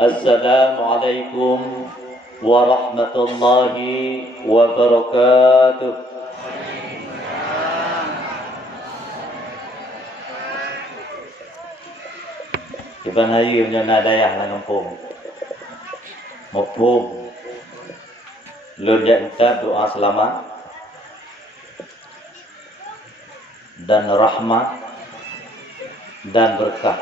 Assalamualaikum warahmatullahi wabarakatuh. Iban hayu nya nadayah lampung. Mafhum. Lunjak kita doa selamat dan rahmat dan berkah.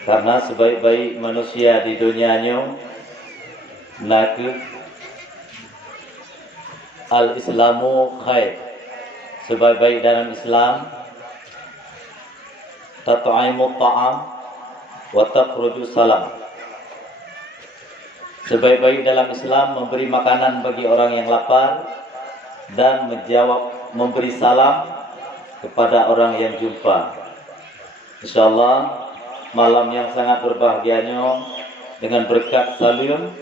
Karena sebaik-baik manusia di dunianya laku al-islamu khair. Sebaik-baik dalam Islam tat'aimu ta'am wa takhruju salam. Sebaik-baik dalam Islam memberi makanan bagi orang yang lapar dan memberi salam kepada orang yang jumpa. Insyaallah malam yang sangat berbahagianya dengan berkat salim,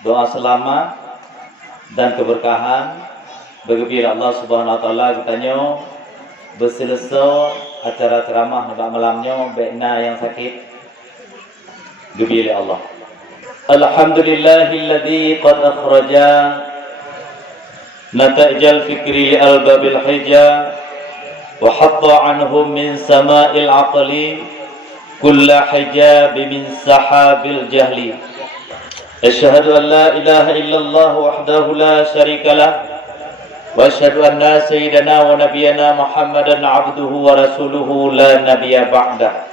doa selamat dan keberkahan bagi Allah Subhanahu wa taala kitanya berselesai acara ceramah pada malamnya bekna yang sakit gebi Allah. Alhamdulillahilladzi qad akhraja nata'ijal fikri li albabil hija wa hatta anhum min sama'il aqli kulla hijab min sahabil jahli. Asyhadu an la ilaha illallah wahdahu la syarika lah wa asyhadu anna sayyidana wa nabiyyana Muhammadan abduhu wa rasuluhu la nabiyya ba'da.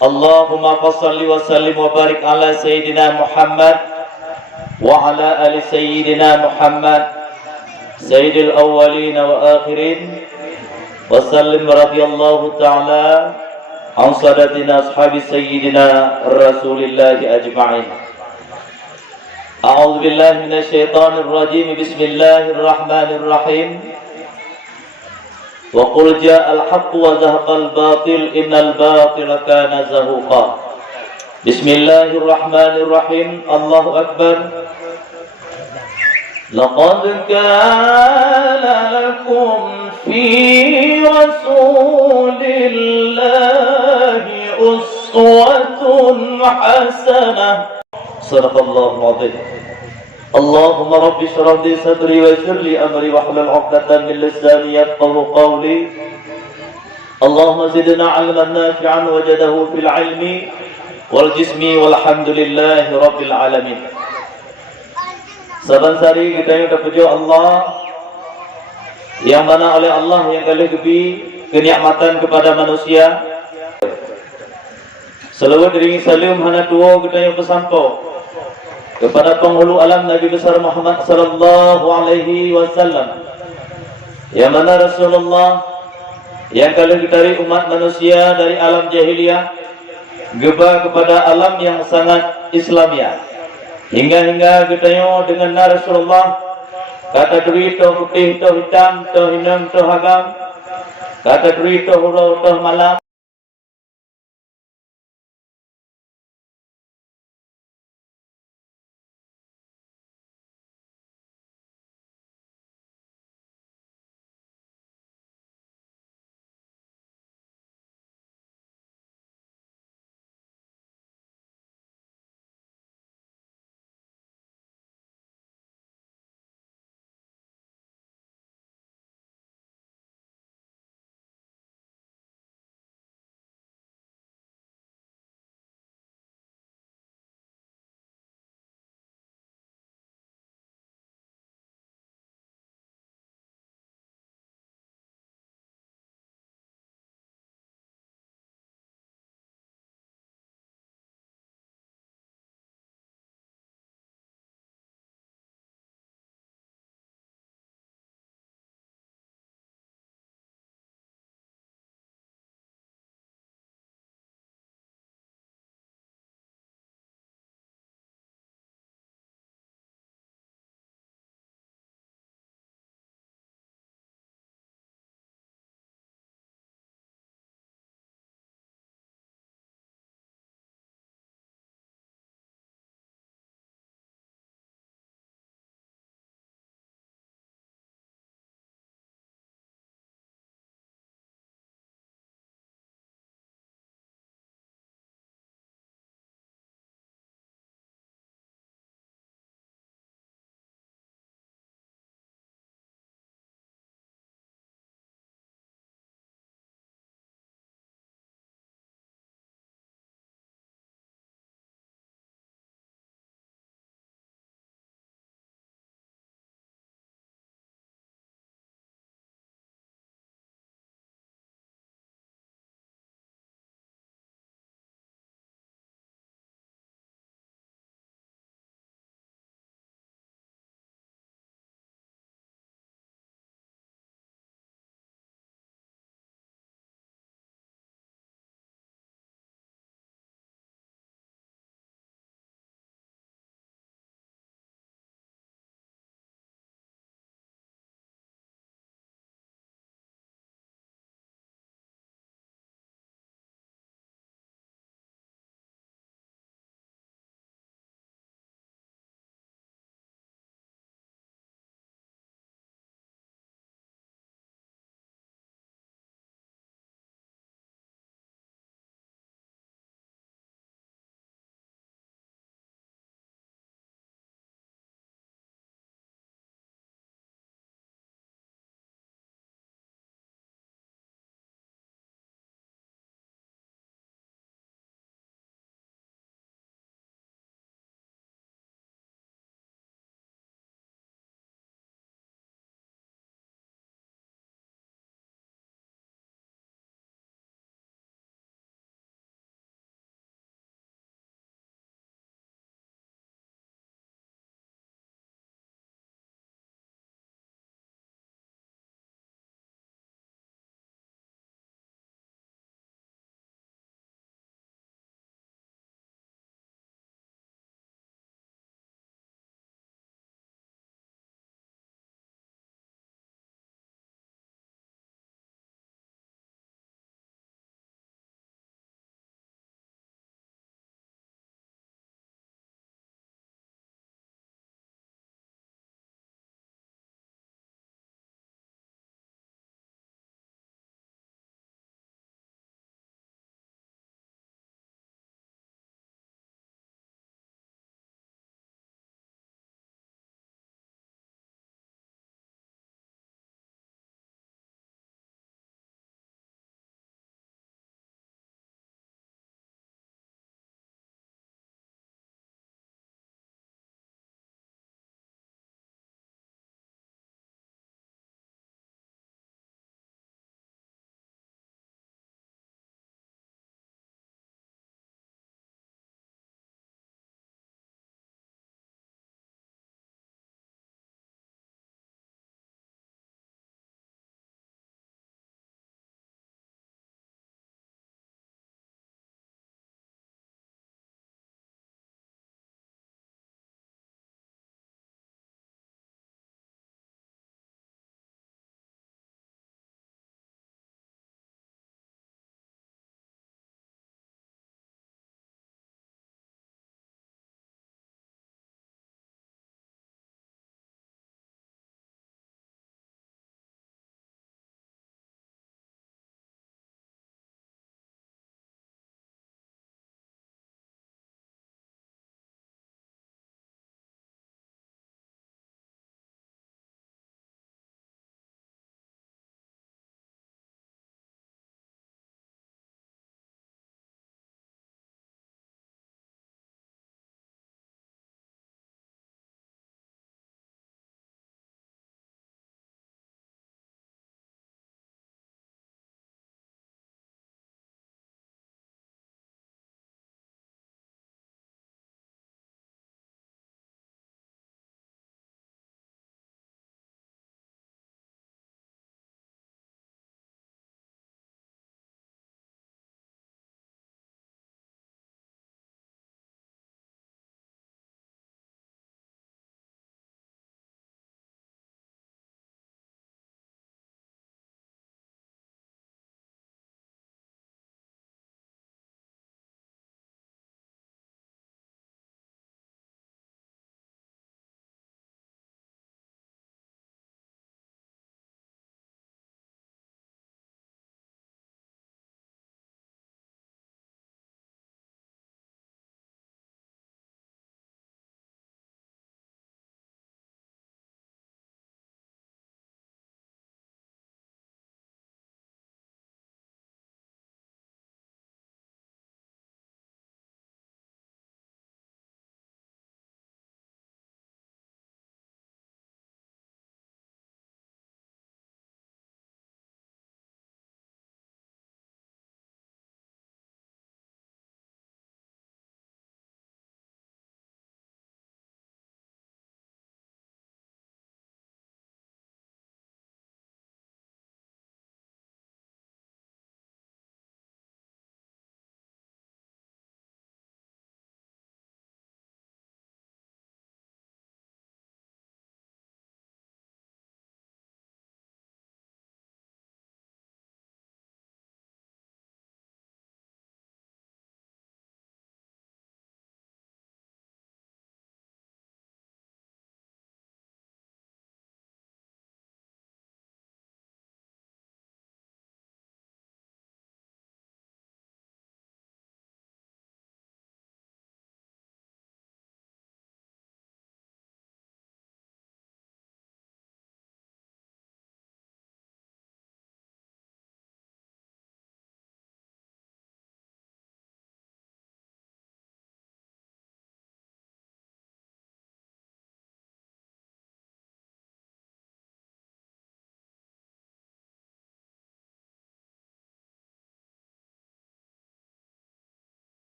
Allahumma fassalli wa sallim wa barik ala sayyidina Muhammad wa ala ali sayyidina Muhammad sayyidil awwalin wa akhirin wa sallim radhiyallahu ta'ala an sadatina ashabi sayyidina Rasulillah ajma'in. A'udzu billahi minasyaitonir rajim. Bismillahirrahmanirrahim. Wa qul ja'al haqqu wa zahaqal batil innal batila kana zahuqa. Bismillahirrahmanirrahim. Allahu akbar. Laqad kana lakum fi rasulillahi uswatun hasanah. Sadaqallahul azim. Allahumma rabbi shrah li sadri wa yassir li amri wahlul 'uqdatam min lisani yafqahu qawli. Allahumma zidna 'ilman nafi'an wajadahu fil 'ilmi wal jismi walhamdulillahi rabbil alamin. Saban sari kita yang terpuji Allah yang mana oleh Allah yang kali lebih kenikmatan kepada manusia. Selawat diri salim hana dua kita yang pesampo kepada penghulu alam Nabi besar Muhammad sallallahu alaihi wasallam, yang mana Rasulullah yang kali dari umat manusia dari alam jahiliyah geba kepada alam yang sangat Islamiyah, hingga kita dengan Rasulullah kata duri to putih to hitam to hinam to hagam, kata duri to hurau to malam.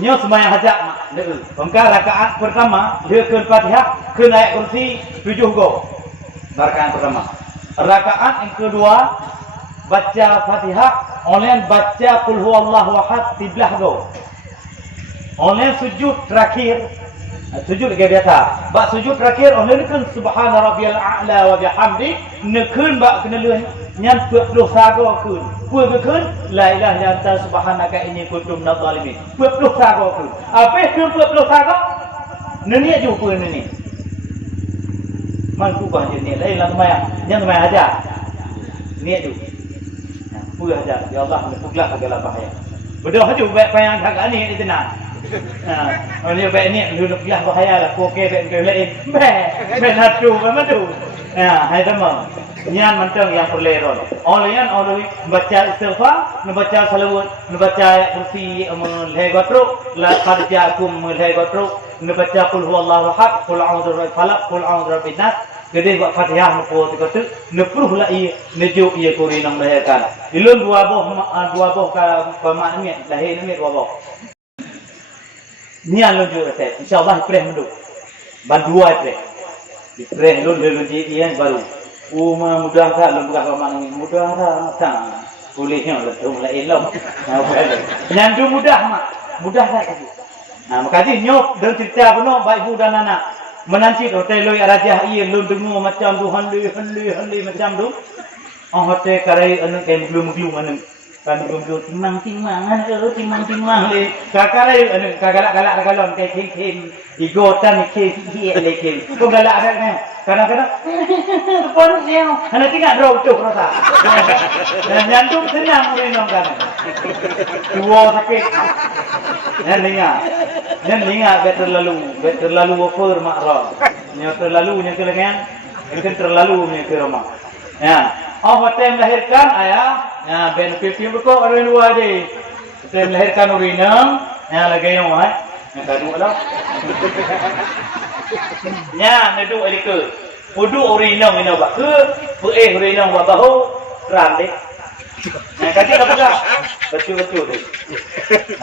Nyo sembahyang hajat mak. Engkau rakaat pertama dia ke Fatihah ke ayat kursi 7 go. Rakaat pertama. Rakaat yang kedua baca Fatihah, online baca qul huwallahu ahad 13 go. Online sujud terakhir sujud lagi biasa. Bak sujud terakhir online kan subhana rabbiyal a'la wa bihamdi nekun bak kena leuh nyan 40 sago kun. Puan kun la ilaha illa anta subhanaka inni kuntu minadh dhalimin. 40 sago kun. Apa itu 40 sago? Neni ju puan neni. Man ku bah ni lain lah sembahyang. Yang sembahyang aja. Ni ju. Puan aja. Ya Allah puglah segala bahaya. Berdoa ju baik payang agak ni tenang. Oleh baik ni duduk puglah bahaya lah. Okey baik ke lain. Baik hatu memang. Hai teman. Nyan manteng yang perleron. Olayan oleh baca istighfar, membaca salawat, membaca ayat kursi mulai gotruk, la qad ja'akum mulai gotruk, membaca qul huwallahu ahad, qul a'udzu birabbil falaq, qul a'udzu birabbin nas. Gede buat Fatihah nopo gotruk, nepruh la i nejo ia kuri nang lahirkan. Ilun dua boh ka pamak ni lahir ni dua boh. Nyan lunju rete. Insyaallah preh mendu. Bandua preh. Preh lun dia baru. Mudah tak lembah ramang ni mudah tak bolehnya lah tu lain lah nyandu mudah mak mudah tak tadi makanya nyop dan cerita penuh baik ibu dan anak menanti hotel loy raja ia lu dengar macam tu henli macam tu hotel karai anu kayak belum anu kan belum timang le kakarai anu kagalak galon kayak king igotan king lekin kau galak ada kan kadang-kadang pun dia ana tinggal draw tu rasa jantung senang minum kan dua sakit dan linga terlalu over makro nya terlalu nya kelengan mungkin terlalu nya ke rumah ya hotel melahirkan ayah ya ben pipi berko ada dua je hotel melahirkan urinang ya lagi yang yang kedua lah nya nedu elike pudu urinang ina ba ke urinang ba bahu ran deh nah kaki dah pegang betul deh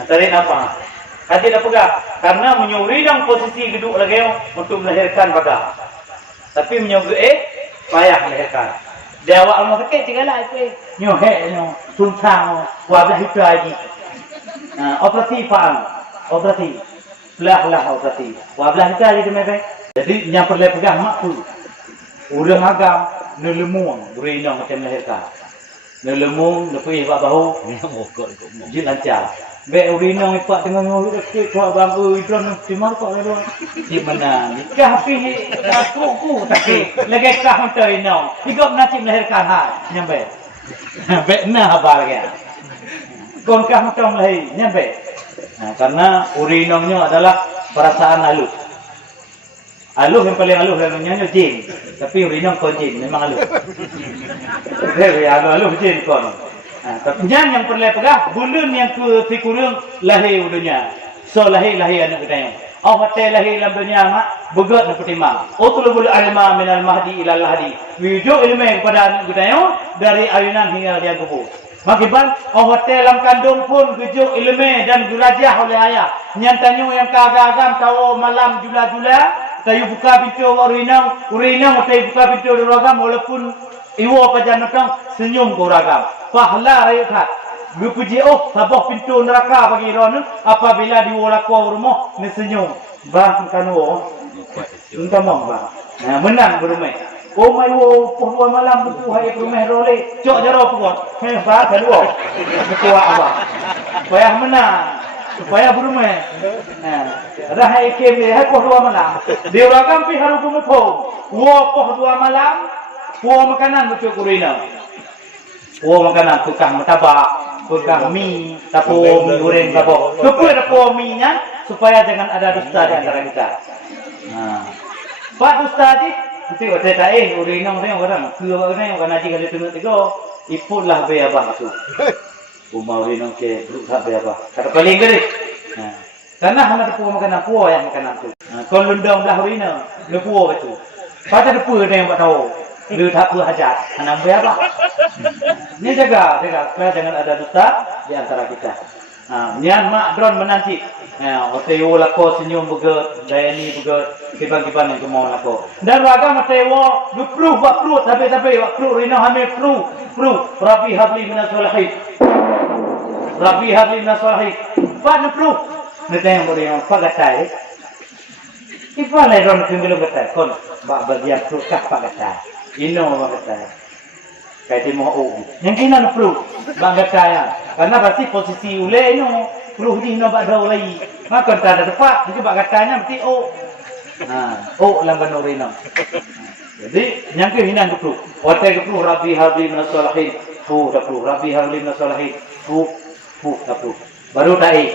tadi apa kaki dah pegang karena menyurinang posisi duduk lagi untuk melahirkan pada tapi menyuruh payah melahirkan dia awak rumah sakit cigala itu nyohe tuntang wablah itu lagi operasi belah operasi wablah itu lagi tu jadi yang perlu pegang mak tu urang agam nelemung urinang macam melahirkan nelemung lepas bahu jin lancar be urinang ipak dengan ngurut kecil kau bang idron timar kok le di mana nikah pi aku tapi lagi kah untuk inang ikut nasib melahirkan nyampe be nah habarnya kon kah untuk lahir nyampe karena urinangnya adalah perasaan halus yang paling halus namanya jin tapi urinang kau jin memang halus halus jin kon tapi yang perlu pegang bulun yang ke fikurung lahir dunia so lahir anak kita yang hotel lahir dalam dunia mak begat nak pertimang utlubul ilma minal mahdi ilal lahdi wujud ilmu kepada anak kita yang dari ayunan hingga dia kubur makiban hotel dalam kandung pun wujud ilmu dan jurajah oleh ayah nyantanyo yang kagagam tahu malam jula-jula tayu buka pintu urinang tayu buka pintu ragam walaupun iwo pajanatang senyum ko ragam pahala rayat bupuji sabah pintu neraka bagi ron apabila diwola ko rumah ni senyum bang kanwo entah mong bang menang berumai mai wo pohon malam betul hai rumah role cok jaro puat ba kedua ketua apa supaya menang supaya berumai ada hai kem hai pohon malam dia ragam pi haru pumupo wo pohon malam wo makanan betul kurina wo makanan tukang martabak tukang mie tapo mie goreng tapo supaya tapo mie nya supaya jangan ada dusta di antara kita pak dusta di nanti ada urinang saya orang kira orang yang naji kali tengok tiga iputlah beabah tu rumah urinang ke berusaha beabah kata paling gede karena hanya tapo makanan puo yang makanan tu kon lundang belah urinang le puo betul pada depu ada yang tak tahu lu tak perlu hajat anak beabah ini jaga supaya jangan ada dusta di antara kita Nyan mak drone menanti. Oteo lako senyum beget, daya ni beget, kiban-kiban yang kemau lako. Dan raga matewo, gepruh buat pruh, tapi buat pruh, rino hamil pruh. Rabbi habli minas solihin. Rabbi habli minas solihin. Buat pruh. Nanti yang boleh yang pak gatai. Ipa lai drone kembali gatai. Kon, bak bagian pruh kah pak gatai. Ino pak gatai. Kayak di mau. Yang kena pruh, bak gatai. Karena pasti posisi ule ino. Puluh di nombak dah lagi. Maka tak ada tempat. Dia bak katanya mesti lamban orino. Jadi yang ke hinan geplu. Watai geplu Rabbi habli minas solihin. Geplu Rabbi habli minas solihin. Geplu. Baru dai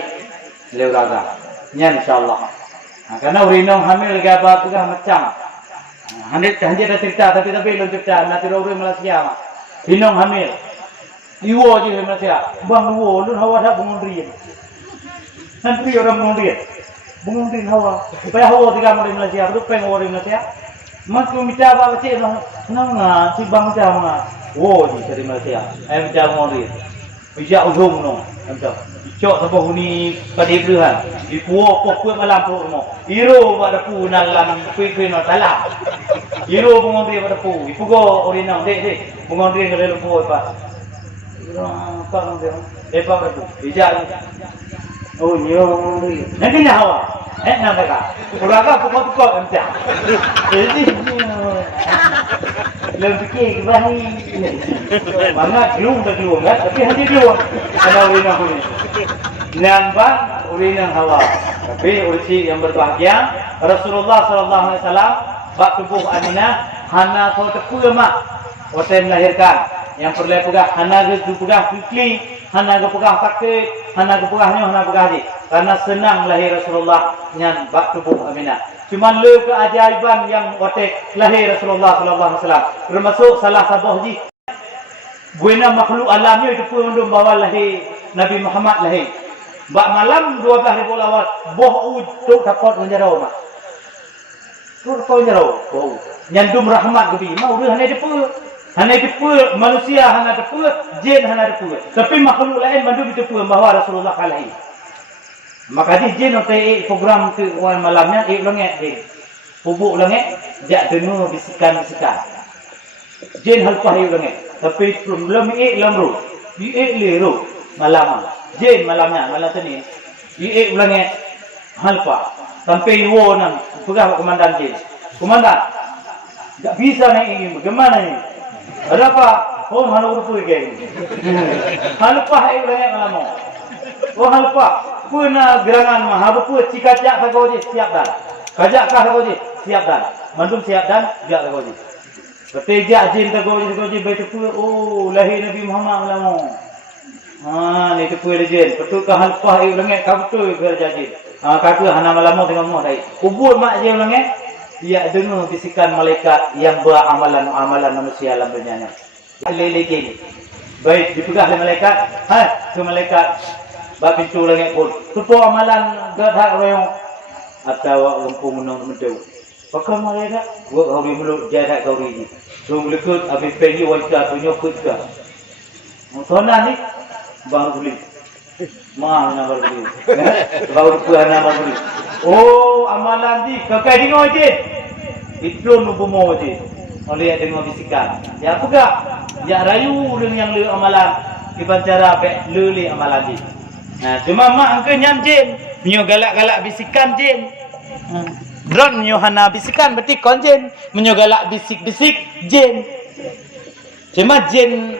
leu raga. Nyan insyaallah. Karena orino hamil ke apa tu kan macam. Handir dah cerita tapi belum cerita. Nanti orang Malaysia. Hinong hamil. Iwo je Malaysia. Bang iwo lu hawa dah bungundrian. Nanti orang mengundin hawa. Supaya hawa tiga mulai Malaysia, tu pengen orang Malaysia. Masuk minta apa cik mah? Nang si bang macam mana? Oh, dari Malaysia. Macam orang. Bijak ujung no. Macam. Cok sebab huni pada Ibrahim. Di puak malam puak mo. Iro pada pu nalam kui no talam. Iro mengundin pada pu. Ipu go orang nang dek. Mengundin kalau pu apa? Apa mengundin? Apa pada pu? Bijak. Oh, iya, nanti ni hawa. Nak tak? Uraga pukul macam. Jadi, lebih fikir kebahi. Mana gelung tak gelung kan? Tapi hati gelung. Kalau urinang ini, nampak urinang hawa. Tapi ursi yang berbahagia, Rasulullah SAW bak tubuh Aminah, hana kau tepu mak. Waktu melahirkan, yang perlu pegah, hana tu pegah kikli. Hana gepegah sakit, hana gepegahnya, hana pegah haji. Karena senang lahir Rasulullah nyan bak tubuh Aminah. Cuma le keajaiban yang waktu lahir Rasulullah SAW. Termasuk salah satu haji. Buena makhluk alamnya itu pun bawa lahir Nabi Muhammad lahir. Bak malam 12,000 lawat. Boh ujuk dapat menjarau mak. Tu kau menjarau. Boh. Nyandum rahmat gebi. Mau dia hanya depa. Hanya depa manusia hanya depa, jin hanya depa. Tapi makhluk lain mandu depa bahawa Rasulullah kalai. Maka di jin otai program tu malamnya langit ni. Bubuk langit jak dengar bisikan-bisikan. Jin halpah langit. Tapi belum lamru. Liru malam. Jin malamnya malam ni. Langit halpah. Sampai wo nang pegah komandan jin. Komandan, tak bisa naik ini. Bagaimana ni? Ada apa? Oh, mana urut geng? Halpah langit malam. Oh, halpah. Puna gerangan mah, apa cikacak kau je siap dah. Kajak kah kau je siap dah. Mandum siap dan jak kau je. Petejak jin kau je baik tu. Oh, lahir Nabi Muhammad malam. Ni tu pun jin. Betul ke halpah langit kau betul kerja jin. Kata hana malam tengok mu dai. Kubur mak je langit. Dia dengar bisikan malaikat yang beramalan manusia dalam dunia ni. Lelaki. Baik dipegang oleh malaikat. Ke malaikat. Bab pintu langit pun. Tutup amalan gadah royong. Atau lampu menang menjauh. Pakai malaikat. Buat hari mulut jadat kau ini. So melekut habis pergi wajah tu nyokut ke. Tuanan ni. Baru beli. Mahal nak baru beli. Baru puan nak baru beli. Oh, amalan di kakak dengar je. Itu nubumo je. Oleh yang dengar bisikan. Ya apa gak? Ya rayu dengan yang le amalan. Iban cara baik le amalan di. Cuma mak angke nyam jin. Nyo galak-galak bisikan jin. Drone nyo hana bisikan berarti kon jin. Menyo galak bisik-bisik jin. Cuma jin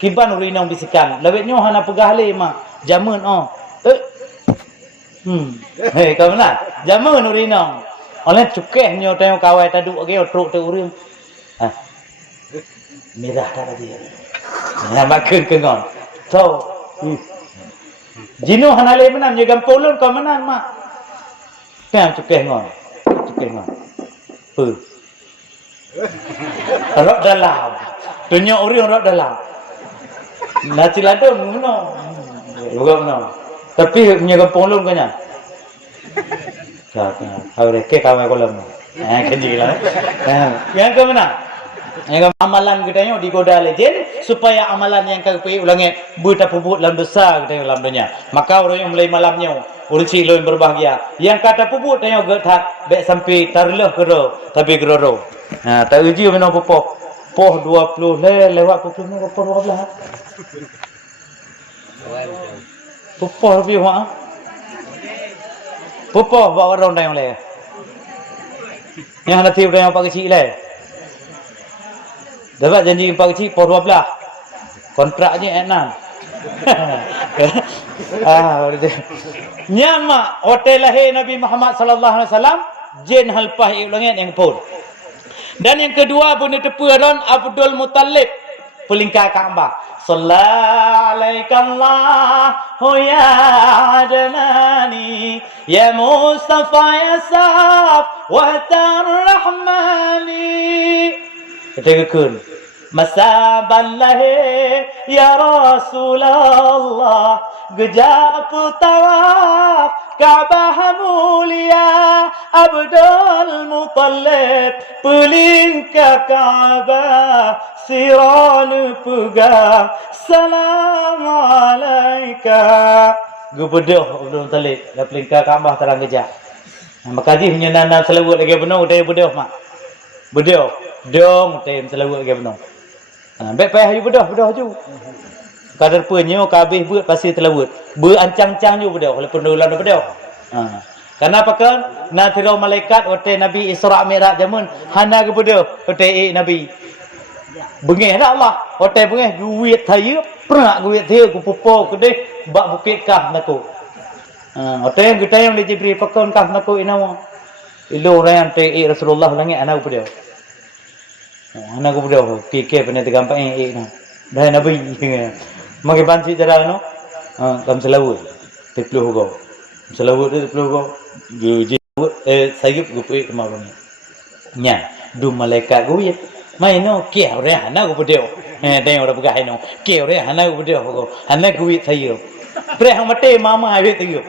kiban urinang bisikan. Lebih nyo hana pegah le mah. Jamun Hei, kau mana? Jamun urinang. Oleh cukeh nyo tengok kawai taduk ke otruk tu uring. Merah dah dia. Makan kengon. So, jino hanale menang juga polon kau menang mak. Kan cukeh ngon. Rok dalam. Dunia uring rok dalam. Nasi ladung menang. Bukan menang. Tapi menjaga polong kanya. Hari ke kau kolam. Kerja lah. Yang ke mana? Yang amalan kita ni digoda le jin supaya amalan yang kau pergi ulangi bertapubut dalam dosa kita dalam dunia. Maka orang yang mulai malamnya urci lo yang berbahagia. Yang kata pubut tanya gertak baik sampai tarlah kero tapi geroro. Tak uji mana popo. Poh 20 lewat 20 ni popo 12. Popo lebih wah. Popo bawa orang yang lain. Yang nanti orang pak kecil lah. Dapat janji pak kecil poh 12. Kontraknya enak. Nyama hotel lahir Nabi Muhammad sallallahu alaihi wasallam jin halpah ulangit yang pun. Dan yang kedua benda tepuran Abdul Muttalib pelingkar Kaabah. Sallallahu ya adnani ya Mustafa ya Saf wa tarrahmani. Ketekun masaban lahi ya Rasulullah gejap tawaf Kaabah mulia Abdul Muttalib pelingkar Kaabah siran pegang salam alaika gubedoh Abdul Muttalib dah pelingkar Kaabah terang gejap. Maka dia punya nanam selawat lagi benar udah bedoh mak bedoh dong tem selawat lagi benar. Baik payah you bedah ju. Kadar penyo kabeh buat pasti terlawat. Berancang-cang ju bedah walaupun ulang bedah. Karena apa kan? Nathiro malaikat ote Nabi Isra Mi'raj jamun hana ke bedah ote Nabi. Bengih dah Allah. Ote bengih duit saya pernah duit dia ku pupo kedeh bak bukit kah naku. Ote yang kita yang di Jibril pakon kah naku inawa. Ilu orang yang te Rasulullah langit anak bedah. Anak aku berdoa, kike pernah tergampak ini, dah nabi, makai banci cara no, kamu selawat, terpeluh kau, selawat tu terpeluh kau, jadi saya gue pergi kemarin, nya, dua malaikat gue, main no, kaya orang anak aku berdoa, tengok orang bergaya no, kaya orang anak aku berdoa kau, anak gue saya, perang mati mama habis tu,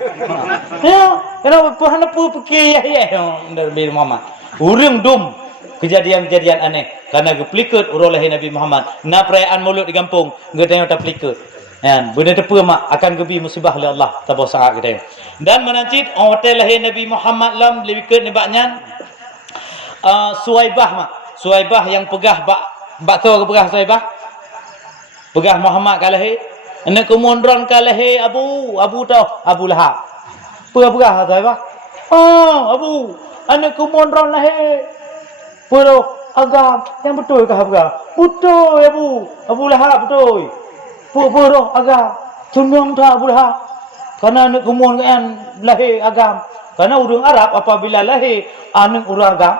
kenapa anak pu pergi ya, dari mama, urung dum. Kejadian-kejadian aneh karena geplikut urang lahir Nabi Muhammad na perayaan Maulud di kampung gedeng tak plikut kan benda tepu mak akan gebi musibah oleh Allah tabaraka gedeng dan menancit hotel lahir Nabi Muhammad lam lebih nebaknya Suwaibah mak Suwaibah yang pegah bak tahu ke pegah Suwaibah pegah Muhammad kalahir anak kumundron kalahir Abu tahu Abu Lahab pegah Suwaibah Abu anak kumundron lahir Puro agam yang betul ke apa? Betul ya Bu. Abu Lahab betul. Puro agam. Cungong tak Abu Lahab. Karena anak kemun kan lahir agam. Karena orang Arab apabila lahir anak orang agam,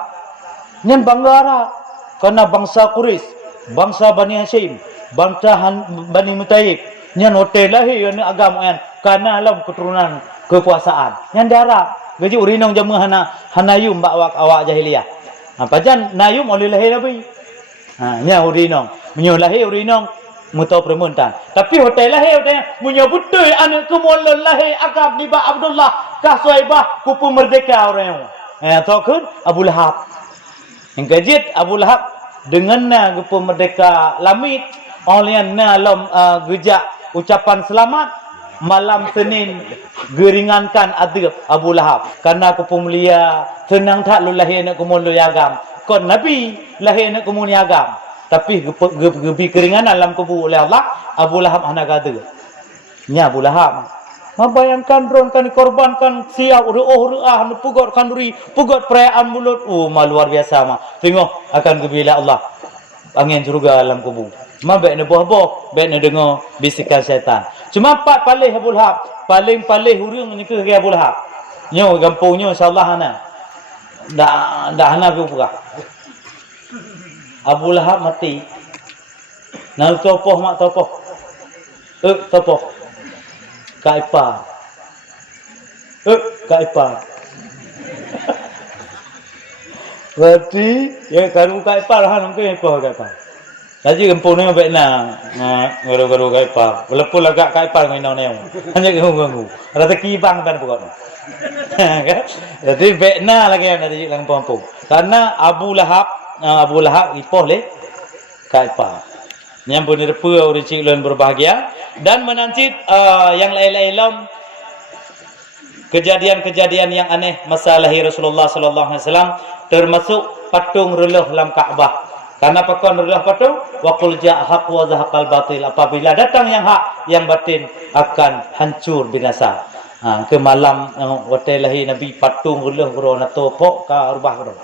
nyen bangga Arab. Karena bangsa Quraisy, bangsa Bani Hashim, bangsa Bani Mutaib, nyen hotel lahir anak agam kan. Karena alam keturunan kekuasaan. Nyen darah. Gaji urinong jamu hanayum bakwak awak jahiliyah. Pajan nayum oleh lahir Nabi. Nya urinong. Menyo lahir urinong mutau permuntan. Tapi hotel lahir hotel menyo betul anak kemolon lahir agam di ba Abdullah kah Suhaibah kupu merdeka orang. Tokun Abu Lahab. Yang kajit Abu Lahab dengan na kupu merdeka lamit olian na lam gejak ucapan selamat malam Senin geringankan adab Abu Lahab karena kupu mulia senang tak lu lahir nak kumun lu agam kon Nabi lahir nak kumun agam tapi gebi keringanan dalam kubu oleh Allah Abu Lahab anak ada nya Abu Lahab membayangkan drone kan dikorbankan siap ruah pugot kanduri pugot perayaan mulut luar biasa mah tengok akan gebila Allah angin surga dalam kubu mabek ne boh-boh bek ne dengar bisikan syaitan cuma empat palih Abu Lahab paling hurung ni ke Abu Lahab nyo gampungnya insyaallah ana dah hana berubah. Abu Lahab mati. Nak topoh mak topoh. Topoh. Kaipa. Kaipa. Berarti ya karu kaipa lah mungkin apa kaipa. Jadi kampung ni baik nak garu-garu kaipa. Walaupun agak kaipa dengan nau. Hanya ganggu. Rata kibang kan pokok. Jadi bekna lagi yang dari kampung. Karena Abu Lahab ipoh le kaipa. Yang benerpa orang cik ulun berbahagia dan menancit yang lain-lain lom kejadian-kejadian yang aneh masa lahir Rasulullah sallallahu alaihi wasallam, termasuk patung reluh dalam Kaabah. Karena pakon reluh patung wa qul ja'a haq wa zahaqal batil, apabila datang yang hak, yang batin akan hancur binasa. Ke malam watai lahir Nabi patung reluh bro nato pok ka rubah bro.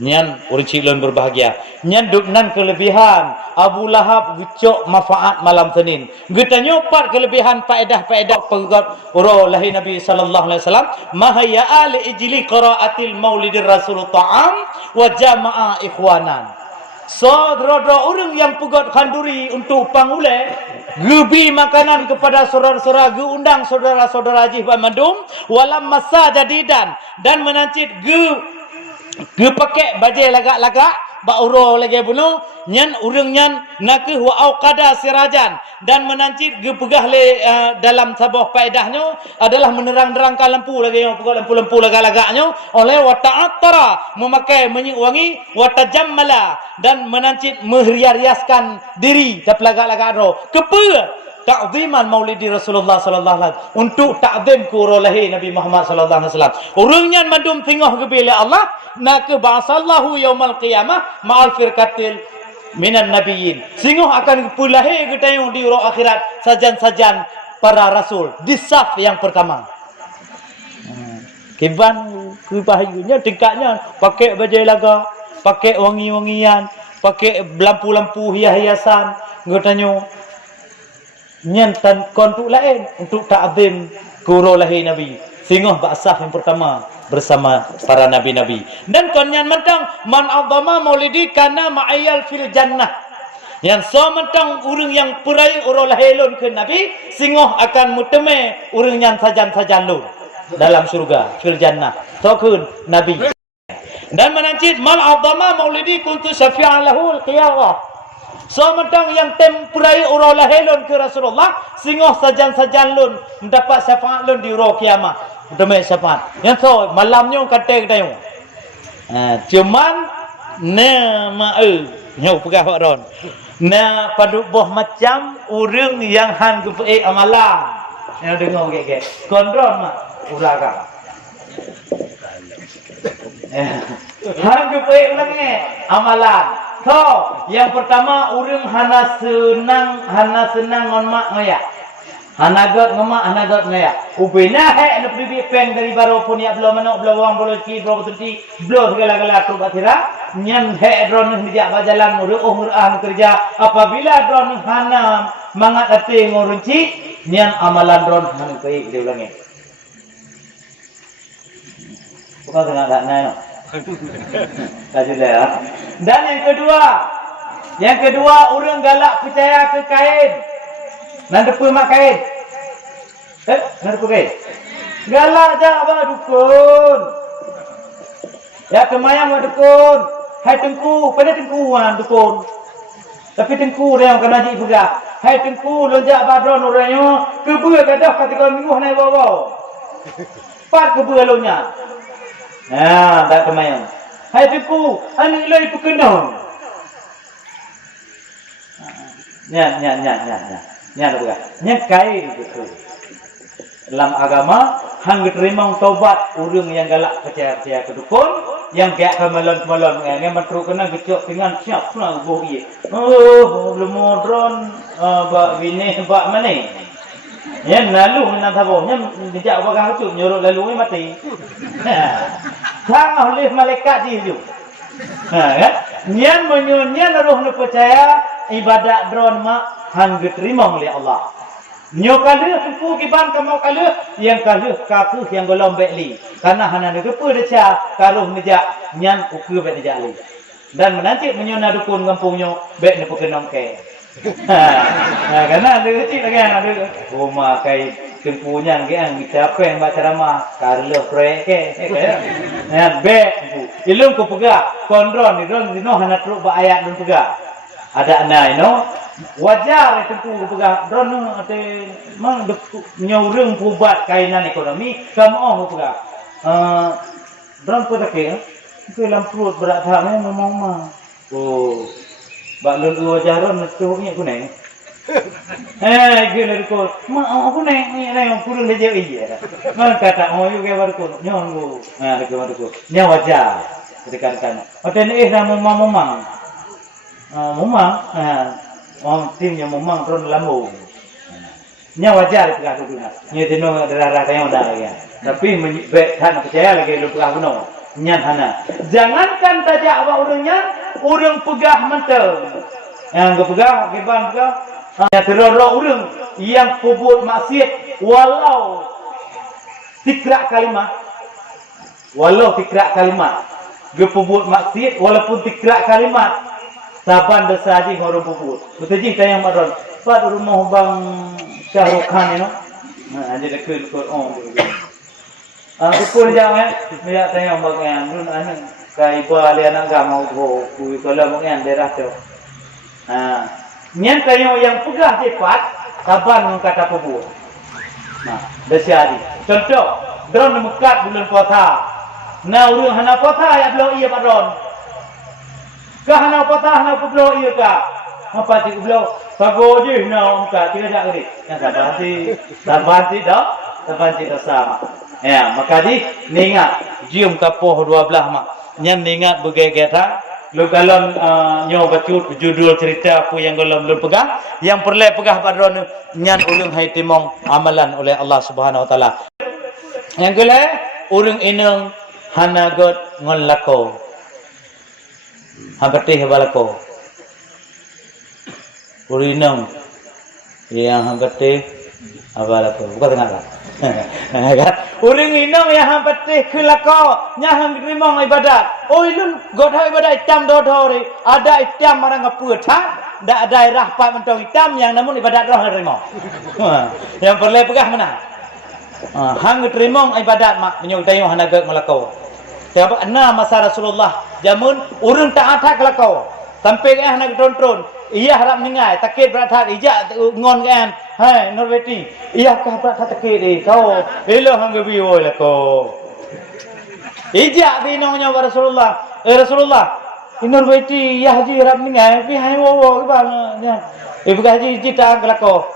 Nyan orang cilon berbahagia. Nyan duknan kelebihan Abu Lahab gucok manfaat malam Senin. Kita nyopat kelebihan faedah-faedah pegat orang lahir Nabi sallallahu alaihi wasallam. Mahaya ali ijli qiraatil maulidir rasul ta'am wa jama'a ikhwanan. Saudara orang yang pegat khanduri untuk pangule, gebi makanan kepada saudara-saudara, ge undang saudara-saudara haji Bandung walam masa jadidan dan menancit ge pakai bajai lagak-lagak ba uro lagi bunuh nyan urang nyan nak wa auqada sirajan dan menancit ge pegah le dalam sabah faedahnya adalah menerang-nerangkan lampu lagi yang pegah lampu-lampu lagak-lagaknya oleh wa ta'attara memakai minyak wangi wa tajammala dan menancit meriaskan diri tapi lagak-lagak ro kepa ta'ziman maulidi Rasulullah sallallahu alaihi wasallam untuk ta'zim ku lahir Nabi Muhammad sallallahu alaihi wasallam. Urangnya madum tengah gebele Allah nak ba'asallahu yaumal qiyamah ma'al firqatil minan nabiyyin. Singoh akan pulahir ketayung di uro akhirat sajan-sajan para rasul di saf yang pertama. Kiban bahagianya tingkatnya pakai baju laga, pakai wangi-wangian, pakai lampu-lampu hias-hiasan, katanya nyantan kontuk lain untuk ta'zim kuro lahir Nabi. Singoh ba'asaf yang pertama bersama para nabi-nabi. Dan konyan mentang man azama maulidi kana ma'ayal fil jannah. Yang so mentang urang yang purai uro lahirun ke Nabi, singoh akan muteme urang yang sajan-sajan lu dalam surga fil jannah. Tokun Nabi. Dan menancit man azama maulidi kuntu syafi'an lahu al-qiyamah. So mentang yang tempurai uro lahirun ke Rasulullah, singoh sajan-sajan lun mendapat syafaat lun di uro kiamat. Demi syafaat. Yang so malamnya kata kita cuman nyau pegah hak ron. Na padu boh macam urang yang han gepe amalan. Yang dengar ke kondron mak uraga. Han gepe ulange amalan. So, yang pertama urang hana senang ngon mak ngaya. Hana got ngomak, hana got ngaya. Ubena he na pribi peng dari baro pun ya belum manok, belum wang, belum ki, belum tuti, belum segala-gala tu batira. Nyan he dron dijak bajalan urang kerja. Apabila dron hana mangat ate ngorunci, nyan amalan dron hana baik dia ulangi. Bukan tengah dak nai. Kajilah. Dan yang kedua orang galak percaya ke kain. Nan depa mak kain. Nan depa kain. Galak je abang dukun. Ya kemayang mak dukun. Hai tengku, pada tengkuan dukun. Tapi tengku dia kena haji juga. Hai tengku lonjak badron orangnya, kebua gadah kata minggu naik bawa. Pat kebua lonya. Tak kemayang. Hai tengku, ani loi pekenong. Nya bukan. Nya kai gitu. Dalam agama hang terima taubat urang yang galak percaya ke dukun, yang gak kemelon-kemelon yang mentru kena gecok dengan siap nak go ye. Oh, belum modron bak bini bak mana? Ya lalu nak tahu nya dijak bagang tu nyuruh lalu mati. Kang oleh malaikat dia. Kan? Nyan menyunyan roh nu percaya ibadat dron mak hang diterima oleh Allah. Nyo kalu tupu kiban kamu kalu yang kalu kaku yang golong bekli. Karena hana nu kepu deca karuh nejak nyan uku bek nejak li. Dan menanti menyuna dukun kampungnya bek ne pekenong ke. Karena ada kecil lagi ada rumah kai tempunya ke ang siapa yang baca ramah kalu proyek ke. Nyan bek ilung ko pega kondron dino hana truk ba ayat dun pega. Ada na ino wajar itu pegah drone ate mang nyaureng pubat kainan ekonomi kamu pegah drone pada ke lampu berat tak ngomong mah oh Bak lun jaron tu ni aku naik. Gila ko. Ma aku naik ni naik kurang dia iya. Man kata oh you ke baru ko nyongo. Ko baru ko. Nya wajah. Dekat-dekat. Hotel ni dah memang. Memang. Timnya memang turun lambu. Nya wajar dekat tu nak. Nya tino darah tayang dah ya. Tapi tak percaya lagi lu pegah kuno. Nya hana. Jangankan tajak awak orangnya, orang pegah mental. Yang pegah, keban pegah. Yang terorok orang yang perbuat maksiat walau tikrak kalimat. Walau tikrak kalimat. Dia perbuat maksiat walaupun tikrak kalimat. Saban dosa haji orang perbuat. Betul je tayang madron. Pak rumah bang Syahrukh Khan ni no. Ada dekat oh. Aku pun jangan lihat tayang bang dun anak kai ba le anak ga mau go ku kalau bang daerah tu. Nyan kayo yang pegah cepat, saban kata perbuat. Dasi contoh, drone mekat bulan puasa. Nah, urang hana puasa ya belum iya padron. Kah hana puasa hana belum iya kah? Apa ti belum? Pago je na muka tidak ada gede. Yang sabati dah, sabati dah sama. Ya, maka di ningat jium kapoh 12 mak. Nyan ningat begegeta. Lu galon nyo bacut judul cerita apa yang galon lu pegang, yang perlu pegah padron nyan ulung hai timong amalan oleh Allah Subhanahu wa taala. Yang gele urang ineng hana god ngon lako. Habati balako. Urinang yang habati abalako. Bukan dengar. Kan uring minum yang hampatih ke lako nyahang rimong ibadat oi lun godha ibadat itam dodori ada itam marang ngaput ha ndak daerah pak mentong itam yang namun ibadat roh rimong yang perlu pegah mana hang rimong ibadat mak menyong tayo hanaga melako sebab ana masa Rasulullah jamun urang taat ke lako sampai hanaga tron iya harap ningai takit berat ijak ngon kan hai Norweti iya kah berat takit kau elo hangga biwo lah kau ijak dinongnya Rasulullah Rasulullah Norweti iya haji harap ningai pi hai wo ke bang ibu haji cita kelako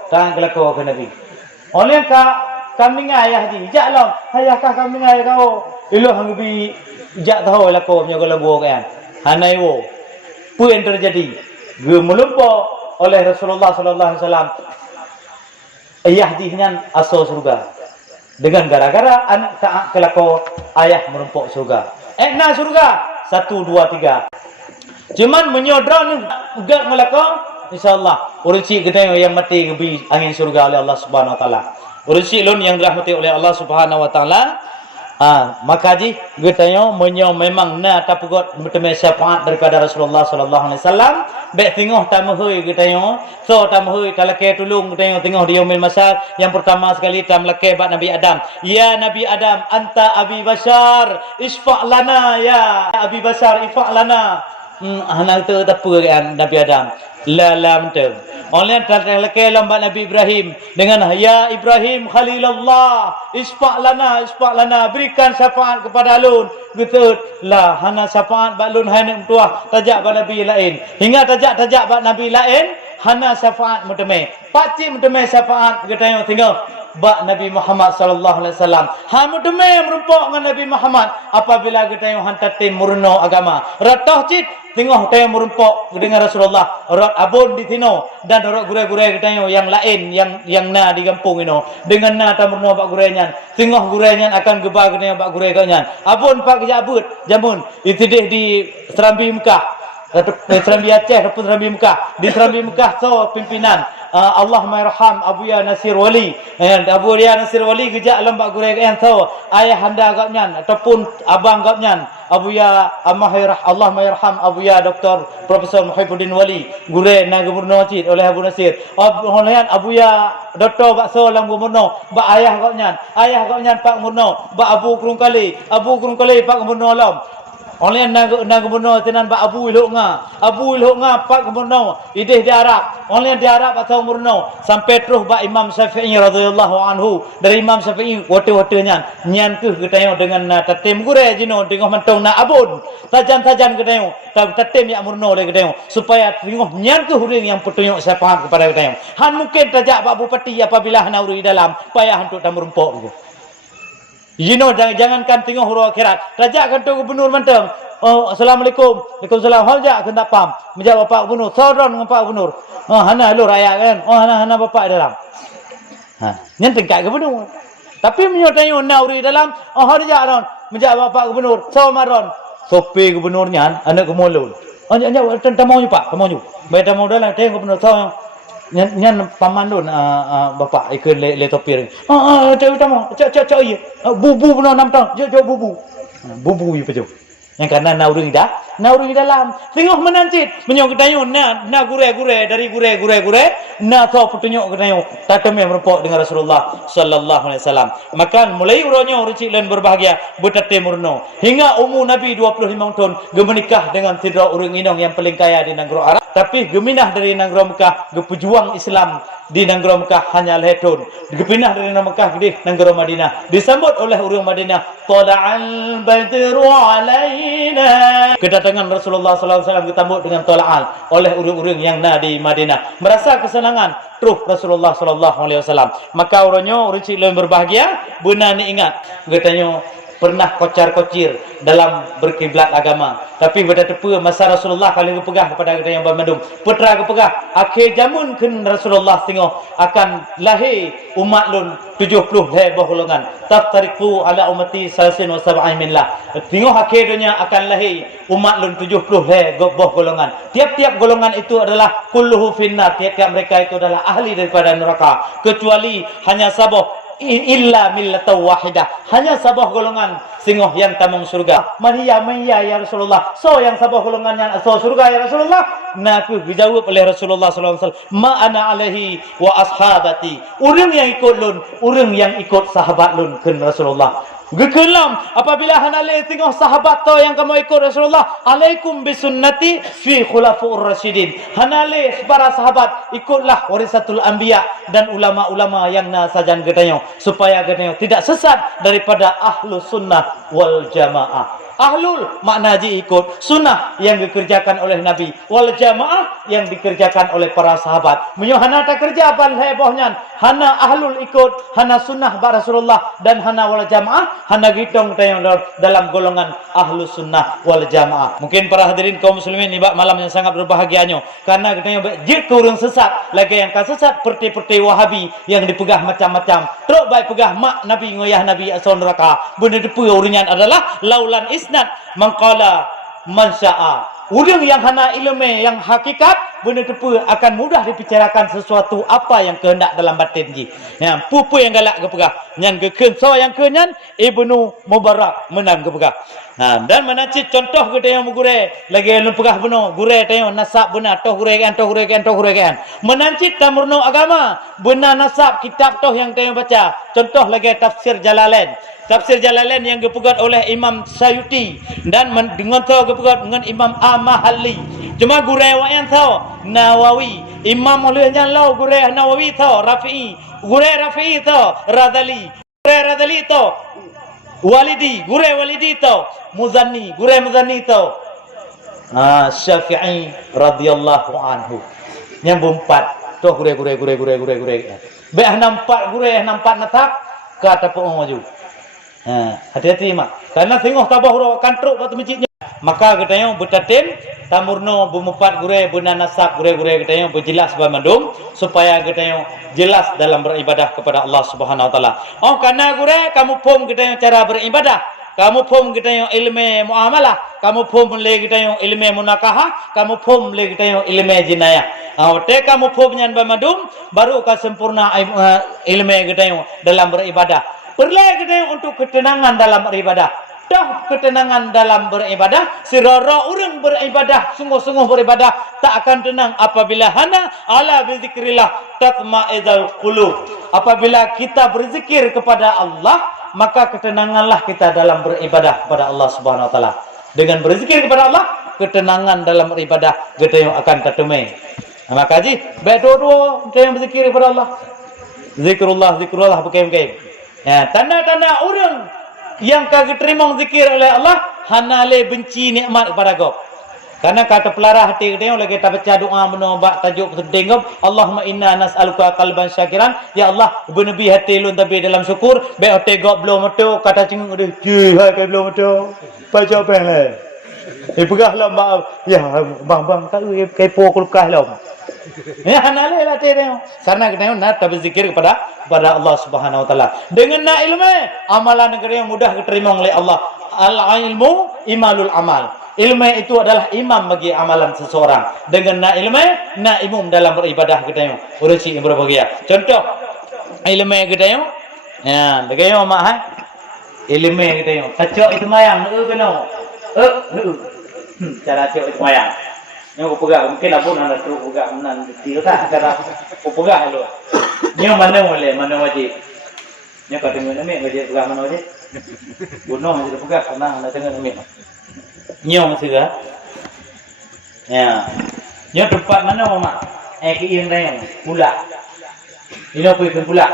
ke nabi oleh kami ngai haji ijak long hayah kah kami ngai kau elo hangga bi ijak tahu lah kau punya kalau kan hanai wo pu yang terjadi gemelumpuk oleh Rasulullah sallallahu alaihi wasallam ayah dihnya asal surga dengan gara-gara anak taat kelako ayah merumpuk surga na surga 1 2 3 cuman menyodron ugat melako insyaallah urusi gede yang mati gebi angin surga oleh Allah Subhanahu wa taala urusi lun yang dirahmati oleh Allah Subhanahu wa taala maka ji getanyo menyo memang na tapugot bertemu syafaat daripada Rasulullah sallallahu alaihi wasallam be tengok tamhui getanyo so tamhui talake tulung getanyo tengok di yaumil masar yang pertama sekali tamlake bab Nabi Adam ya Nabi Adam anta abi bashar isfa' lana ya abi bashar isfa' lana anak tu tapu kan Nabi Adam la lam tu oleh talake lambat Nabi Ibrahim dengan ya Ibrahim Khalilullah isfa' lana berikan syafaat kepada alun betul lah hana syafaat balun hana tuah tajak ba nabi lain hingga tajak ba nabi lain hana syafaat mutame pacik mutame syafaat kita tengok ba Nabi Muhammad sallallahu alaihi wasallam ha mutame merumpok dengan Nabi Muhammad apabila kita hantar tim murno agama ratah cit tengok tayo merumpok dengan Rasulullah rat abon di tino dan rat gure-gure kita yang lain yang na di kampung ino dengan na tamurno bak gurenya tengok gurenya akan gebah kita bak gure kanya abon pak kejabut jamun itu di Serambi Mekah Serambi Aceh ataupun Serambi Mekah di Serambi Mekah so pimpinan Allahumma yarham Abuya Nasir Wali Abuya Nasir Wali kejak lembak gurek yang so ayah anda agaknya ataupun abang agaknya Abuya Allahumma yarham Abuya Dr. Profesor Muhyiddin Wali gurek na gubernur cid oleh Abu Nasir oleh Abuya Dr. Bakso lang gubernur ba ayah agaknya Pak Gubernur ba Abu Kurung Kali Pak Gubernur alam Oleh na gubernur tenan ba Abu Ilho nga pak gubernur idih di Arab. Oleh di Arab atau murno sampai terus ba Imam Syafi'i radhiyallahu anhu. Dari Imam Syafi'i wate-wate nyan ke ketayo dengan tatim gure jino tengok mentong na abun. Tajan-tajan ketayo tatim ya murno le ketayo supaya tengok nyan ke huring yang petunjuk saya faham kepada ketayo. Han mungkin tajak Pak Bupati apabila han uri dalam payah untuk tamrumpok gitu. Jangankan tengok huru akhirat. Tajak kantor gubernur mentang. Oh, Assalamualaikum. Waalaikumsalam. Hal jak kena pam. Menjawab Bapak Gubernur. Saudara dengan Pak Gubernur. Oh, hana lu rakyat kan. Oh, hana bapak dalam. Yang tingkat gubernur. Tapi menyotanya nak uri dalam. Oh, hal jak ron. Menjawab Bapak Gubernur. Maron. Sopi gubernurnya anak kemulun. Oh, jangan tamu Pak. Tamu. Baik tamu dalam tengok gubernur tahu. Nyan pamandun bapak ikut le topir. Cak utama. Cak iya. Bubu benar 6 tahun. Cak bubu. Bubu ieu pejo. Yang karena naurung dalam. Tengok menancit. Menyok ketayo na gure dari gure. Na tahu petunjuk ketayo. Tatam yang merempok dengan Rasulullah sallallahu alaihi wasallam. Maka mulai uronyo ruci lan berbahagia bertate murno. Hingga umur Nabi 25 tahun gemenikah dengan tidra urang inong yang paling kaya di negara Arab. Tapi geminah dari negara Mekah, gepejuang Islam di negara Mekah hanya lehetun. Gepinah dari Mekah di negara Madinah. Disambut oleh orang Madinah. Tala'al badru alaina. Kedatangan Rasulullah SAW disambut dengan tala'al oleh orang-orang yang di Madinah. Merasa kesenangan. Terus Rasulullah SAW. Maka orangnya orang cilin berbahagia. Benar ni ingat. Katanya pernah kocar-kocir dalam berkiblat agama. Tapi pada tepu masa Rasulullah kali kepegah kepada kita yang bermadum. Putra kepegah. Akhir jamun kan Rasulullah tengok akan lahir umat lun 70 lebih golongan. Taftariqu ala ummati salasin wa sab'in minlah. Tengok akhir dunia akan lahir umat lun 70 lebih golongan. Tiap-tiap golongan itu adalah kulluhu finnar. Tiap-tiap mereka itu adalah ahli daripada neraka. Kecuali hanya sabah illa millatan wahidah, hanya sabah golongan singoh yang tamung surga. Maniya ya Rasulullah. So yang sabah golongan yang so surga ya Rasulullah. Naku dijawab oleh Rasulullah sallallahu alaihi wasallam, ma ana alaihi wa ashabati. Urang yang ikut lun, urang yang ikut sahabat lun kan Rasulullah. Gekelam apabila hanale tengok sahabat tu yang kamu ikut Rasulullah, alaikum bisunnati fi khulafaur rasyidin. Hanale para sahabat ikutlah warisatul anbiya dan ulama-ulama yang nasajan getanyo supaya getanyo tidak sesat daripada ahlus sunnah wal jamaah. Ahlul makna ji ikut sunnah yang dikerjakan oleh Nabi, wal jamaah yang dikerjakan oleh para sahabat. Menyo hana tak kerja ban hebohnya, hana ahlul ikut, hana sunnah ba Rasulullah dan hana wal jamaah, hana gitong tayong dalam golongan ahlus sunnah wal jamaah. Mungkin para hadirin kaum muslimin di malam yang sangat berbahagianya karena katanya jik kurang sesat lagi yang sesat perti-perti Wahabi yang dipegah macam-macam. Teruk baik pegah mak Nabi ngoyah Nabi asal neraka. Benda depu uringan adalah laulan isnad mangqala mansya'a. Urang yang hana ilmu yang hakikat benda tepu akan mudah dibicarakan sesuatu apa yang kehendak dalam batin ji. Ya, pupu yang galak kepegah. Nyan gekeun so yang kenyan Ibnu Mubarak menang kepegah. Dan menacit contoh kita yang gure lagi lu pegah beno gure tayo nasab benar toh gure kan. Menancit tamurno agama benar nasab kitab toh yang tayo baca. Contoh lagi tafsir Jalalain. Tafsir Jalalain yang dipegat oleh Imam Sayuti dan dengan tahu dipegat dengan Imam Amahali. Cuma gure wayan tahu Nawawi. Imam olehnya lau gure Nawawi tahu Rafi'i. Gure Rafi'i tahu Radali. Gure Radali tahu Walidi. Gure Walidi tahu Muzanni. Gure Muzanni tahu Syafi'i radhiyallahu anhu. Yang berempat tu gure. Be nampak gure nampak natap kata pun maju. Hati-hati mak. Karena tengok tabah huruf kantruk waktu masjidnya. Maka katanya bertatin tamurno berempat gure benar nasab gure katanya berjelas bermandung supaya katanya jelas dalam beribadah kepada Allah Subhanahu wa taala. Oh karena gure kamu pun katanya cara beribadah. Kamu pun katanya ilmu muamalah, kamu pun boleh katanya ilmu munakahah, kamu pun boleh katanya ilmu jinayah. Te kamu pun nyan bermandung baru ka sempurna ilmu katanya dalam beribadah. Perlu katanya untuk ketenangan dalam beribadah. Dah ketenangan dalam beribadah, sirara orang beribadah, sungguh-sungguh beribadah tak akan tenang apabila hana ala bizikrillah tatma'izzul qulub. Apabila kita berzikir kepada Allah, maka ketenanganlah kita dalam beribadah kepada Allah Subhanahu wa taala. Dengan berzikir kepada Allah, ketenangan dalam ibadah kita yang akan tertemui. Maka ji, baik dua-dua kita yang berzikir kepada Allah. Zikrullah bukan-bukan. Ya, tanda-tanda orang yang kagak terima zikir oleh Allah, hanale benci nikmat kepada kau. Karena kata pelarah hati kita yang lagi kita baca doa menobak tajuk sedeng kau, Allahumma inna nas'aluka qalban syakiran. Ya Allah, bernabi hati lu tapi dalam syukur, baik hati kau belum moto kata cengung dia, hai kau belum moto. Baca apa lah? Pegahlah mbak, ya bang kau kepo kulkah lah. Ya hanale hati dia. Karena kita nak berzikir kepada Allah Subhanahu wa taala. Dengan nak ilmu, amalan negara yang mudah diterima oleh Allah. Al-ilmu imalul amal. Ilmu itu adalah imam bagi amalan seseorang. Dengan nak ilmu, nak imam dalam beribadah kita yang urusi berbahagia. Contoh ilmu kita yang, ya, kita yang mak ilmu kita yang. Kacau itu mayang, kena, cara kacau itu mayang. Yang aku pegang, mungkin abun anda terus pegang, nan kecil tak cara aku pegang dulu. Yang mana wajib? Yang kata dengan amik wajib pegang mana wajib? Bunuh aja pegang, karena anda tengah amik. Nyong juga. Ya. Nyong tempat mana mak? Kiing reng, pula. Ini apa ikan pula?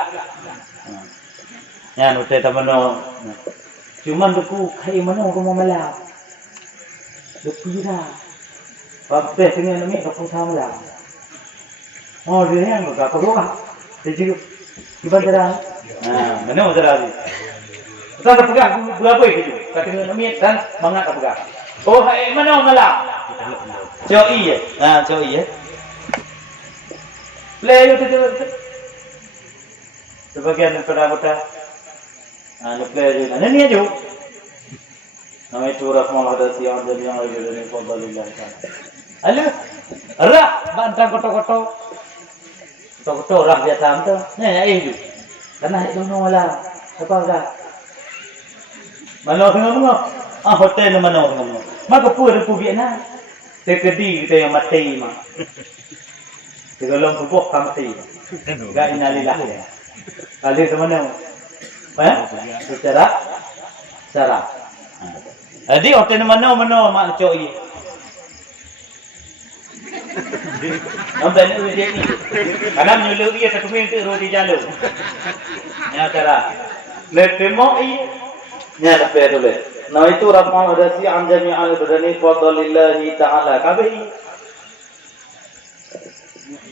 Ya, nu teh tamano. Cuman duku kai mana ko mamala. Duku dah. Bapak tengah ni aku sama lah. Oh dia yang berapa orang? Jadi ibadah. Mana udara ni? Kita pegang berapa itu? Kata ni dan mangat pegang. Oh hai mana malam? Coi ya. Coi ya. Play itu. Sebagian daripada play itu. Ni aja. Nama itu Rahman Hadasi yang jadi yang lagi dari Fadlillah. Alu, rah, bantang kotor-kotor rah biasa tu. Ni itu. Karena itu nolah. Apa dah? Mana orang hotel mana orang. Maka pun Vietnam. Tekedi kita yang mati mah. Tegolong bubuk mati. Gak inalilah ya. Kali itu mana? Secara. Jadi hotel mana mak coi. Nampak ni dia ni. Karena menyuluh dia satu minit roti jalur. Ya cara. Letemo i. Ya lepas tu le. Nah itu Rahman Hadasi an jami'al badani fadlillahi ta'ala. Kabeh.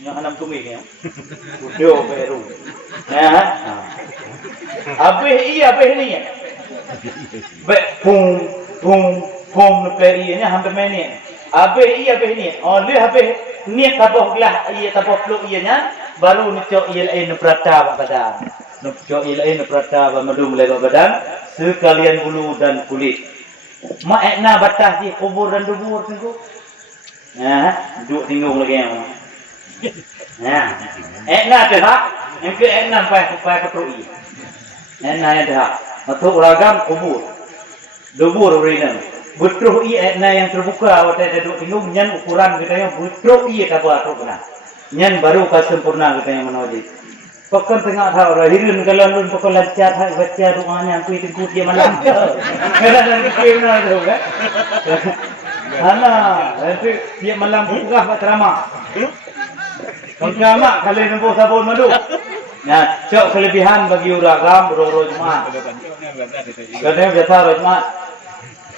Yang enam tumi ni. Yo beru. Ya. Abeh ni. Pum leperinya hampir meni. Abeh ni. Oleh habis ni taboh gelah ia taboh peluk ianya baru nicok ia lain prata badan. Nicok ia lain prata madu mulai badan sekalian bulu dan kulit. Makna batas di kubur dan dubur tu. Duduk tinggung lagi yang. Ekna dah. Yang ke ekna pai ketui. Ekna dah. Atau ragam kubur. Dubur original. Betul ekna yang terbuka waktu ada duduk tinggung nyan ukuran kita yang betul tak buat tu kena. Nyan baru sempurna kita yang menwajib. Pokok tengah tahu rahirun kalau nun pokok lancar baca doanya aku itu dia malam. Kada dan kena tu kan. Hana, nanti dia malam buka buat ceramah. Ceramah kali nombor sabun madu. Nah, cok kelebihan bagi uragam rojma. Kadang biasa rojma.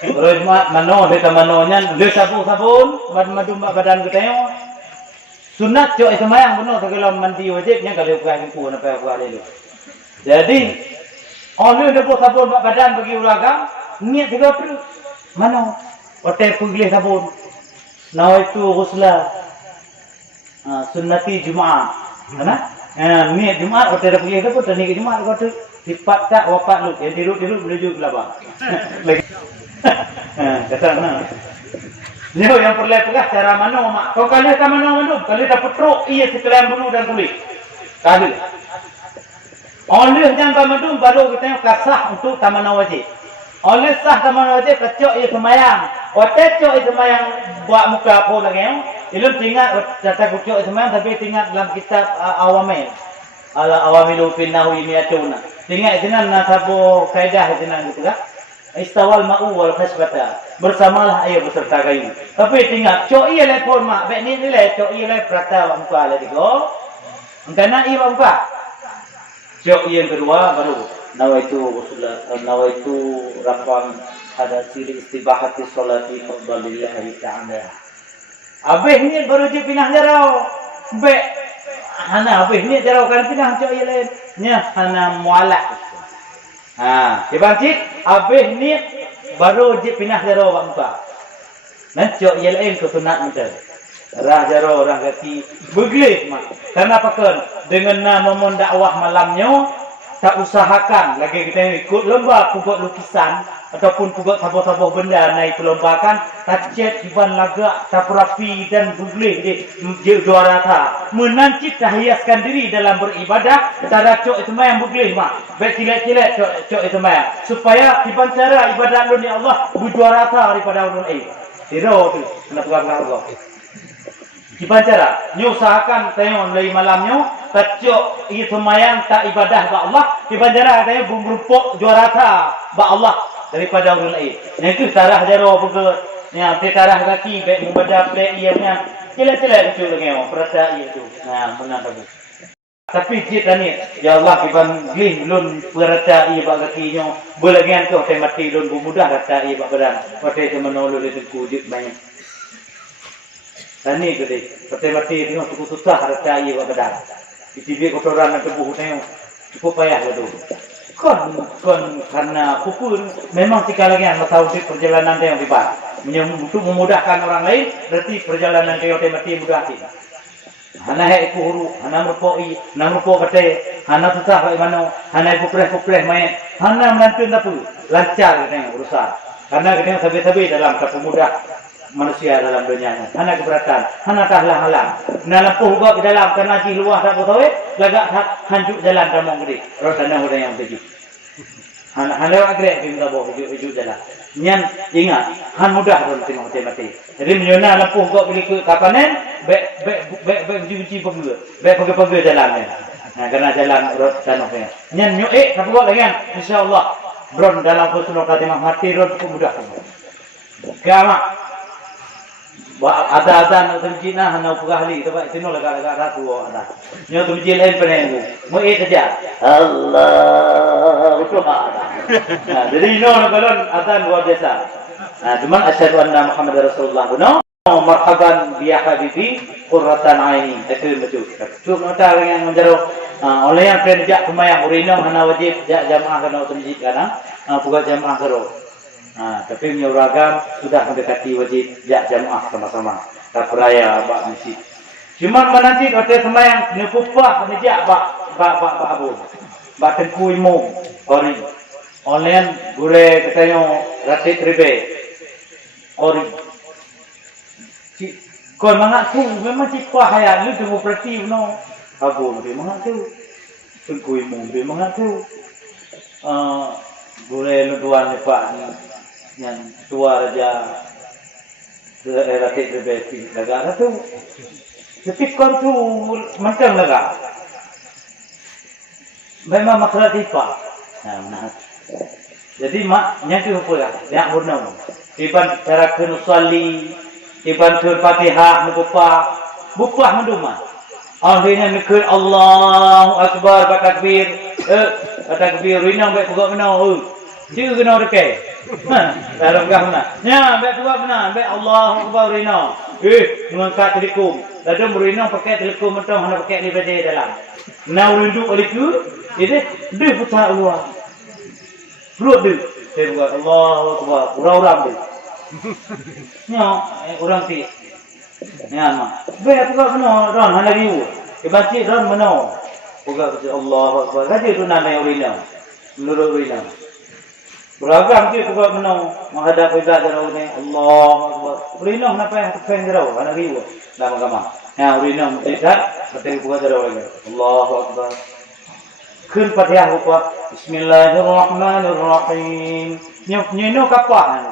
Rojma mano kita manonya le sabun madu badan kita yang. Sunat cok itu mayang benar kalau mandi wajibnya kalau bukan kuat apa buat dulu. Jadi oleh nombor sabun badan bagi uragam niat juga perlu mano. Otak pugilih sabun. Nawaitu ghusla sunnati Jumaat. Mana? Niat Jumaat otak pugilih sabun dan niat Jumaat kau tu sifat tak wafat lu. Yang dirut menuju ke labang. Lagi. Kata mana? Ni yang perlu pegang cara mana mak. Kau kali tak mana kalau dah petruk ia sekalian bulu dan kulit. Kali. Oleh jangan madu baru kita yang kasah untuk tamana wajib. Oleh sah tamana wajib kecok ia semayang. Otak cok ia semayang buat muka apa lagi yang. Ilmu tinggal data kecok ia semayang tapi tinggal dalam kitab Awamil. Awamilu fil nahwi mi'atuna. Tinggal jenang nasabu kaidah jenang gitu kan. Istawal ma'u wal khasbata. bersamalah ia beserta kayu. Tapi tinggal cok ia lepon mak, baik ni le cok ia le prata muka le digo. Engkana ia muka. Cok ia yang kedua baru nawaitu rakam ada siri istibahati solati fardalillahi ta'ala. Abih ni baru je pindah jarau. Baik hana abih ni jarau kan pindah cok ia lain. Nya hana mualak. Dibancik abih ni baru je pindah jarau wak muka. Nancok ia lain ke sunat muka. Rah jarau, rah kaki bergelih mak. Kenapa kan? Dengan nama dakwah malamnya tak usahakan lagi kita ikut lomba pukul lukisan ataupun pukul tabuh-tabuh benda naik perlombakan tajat iban lagak taperapi dan bergelih di juara ta menancip hiaskan diri dalam beribadah cara cok itu yang bergelih mak baik cilet-cilet cok itu supaya iban cara ibadah lu ni Allah berjuara ta daripada ulun hero tu kena pegang Allah. Iban cara usahakan tengok dari malamnya kacok ia semayang tak ibadah ba Allah iban cara tengok berupuk juara ta ba Allah daripada orang lain. Yang itu tarah jaro betul. Yang tarah kaki baik membaca play ia punya celah-celah itu dengan perasa ia tu. Nah, benar bagus. Tapi kita ni ya Allah iban glih lun perasa ia ba kakinya belagian tu saya mati lun mudah kata ia ba badan. Pakai menolong itu kudip banyak. Tani gede, pakai mati tengok cukup susah rasa ia ba badan. Ditibik kotoran dan tubuh tengok cukup payah tu. Kon karena pukul memang sekali lagi tahu perjalanan dia yang hebat. Untuk memudahkan orang lain berarti perjalanan dia mati mudah sih. Hana hai huru, hana merpoi, hana merpo kate, hana susah kat mana, hana kupreh main, hana melantun apa, lancar kita urusan. Karena kita sabi-sabi dalam kemudah manusia dalam dunia. Hana keberatan, hana halang-halang. Dalam puhuk ke dalam karena di luar tak tahu lagak hancur jalan ramong gede. Rosana udah yang begitu. Han lewat grek bimda boh hujud jalan. Nyan ingat, han mudah dalam tengok mati. Jadi menyona lampu kau pilih ke kapanen, baik uji pergi, baik pergi jalan ni. Karena jalan rod tanahnya. Nyan nyuik tapi buat lagi kan, insyaallah. Bron dalam husnul khatimah mati rod cukup mudah. Gamak. Ada atau Cina hana pegahli sebab itu lega ratu ada. Nyo tu jil lain penengu. Mo saja. Allah betul ada. Jadi no balon adzan luar biasa. Cuma asyhadu anna Muhammadar Rasulullah no marhaban bi habibi qurratan aini. Itu betul. Cuma orang yang menjaro oleh yang kerja kumayang urinam hana wajib jamaah kana masjid kana bukan jamaah karo. Tapi menyuragam sudah mendekati wajib jamaah sama-sama. Tak peraya bak masjid. Cuma menanti hotel semayang nepupah menjak bak abu. Bak tengku imum. Ori. Online gure katanya ratit ribe. Ori. Kon mengaku memang cipah hayat lu tunggu perti no. Abu dia mengaku. Tengku imum dia mengaku. Gure luduan pak ni. Yang tua raja rakyat berbeza negara tu, tapi kon tu macam negara. Memang masalah tipa. Jadi mak nyatu apa lah? Yang bernama. Iban cara kenusali, iban Fatihah bupa menduma. Akhirnya mikir Allahu Akbar takbir, takbir rinang baik pegak menau. Dia kena dekat. Dalam gahna. Nya, baik juga benar. Baik Allahu Akbar rina. Mengangkat telekom. Lalu berina pakai telekom mentang hana pakai ni baca dalam. Nau rindu oliku, ini dia putar luar. Perut dia. Saya buat Allahu Akbar. Orang-orang dia. Nya, orang ti. Nya, mak. Baik juga benar. Ron hana riu. Baca ron menau. Pegak Allahu Akbar. Raja tu nama rina. Menurut rina. Beragam dia juga menang menghadap qiblat darau ni Allahu Akbar. Urinah napa yang tekeng darau anak riwa dalam agama. Ya urinah tidak betul buka darau lagi. Allahu Akbar. Kun Fatihah buka Bismillahirrahmanirrahim. Nyo kapah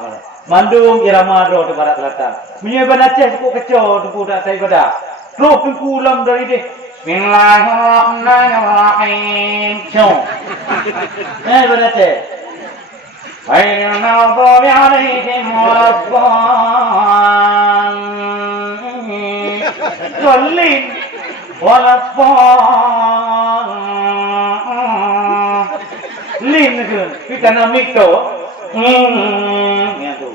mandung irama do di barat selatan. Menyeban Aceh cukup kecau tu dak sai pada. Roh tengku ulang dari dia. Bismillahirrahmanirrahim. Cok. Barat Aceh. غير المغضوب عليهم ولا الضالين ولا الضالين kita nak mikro gitu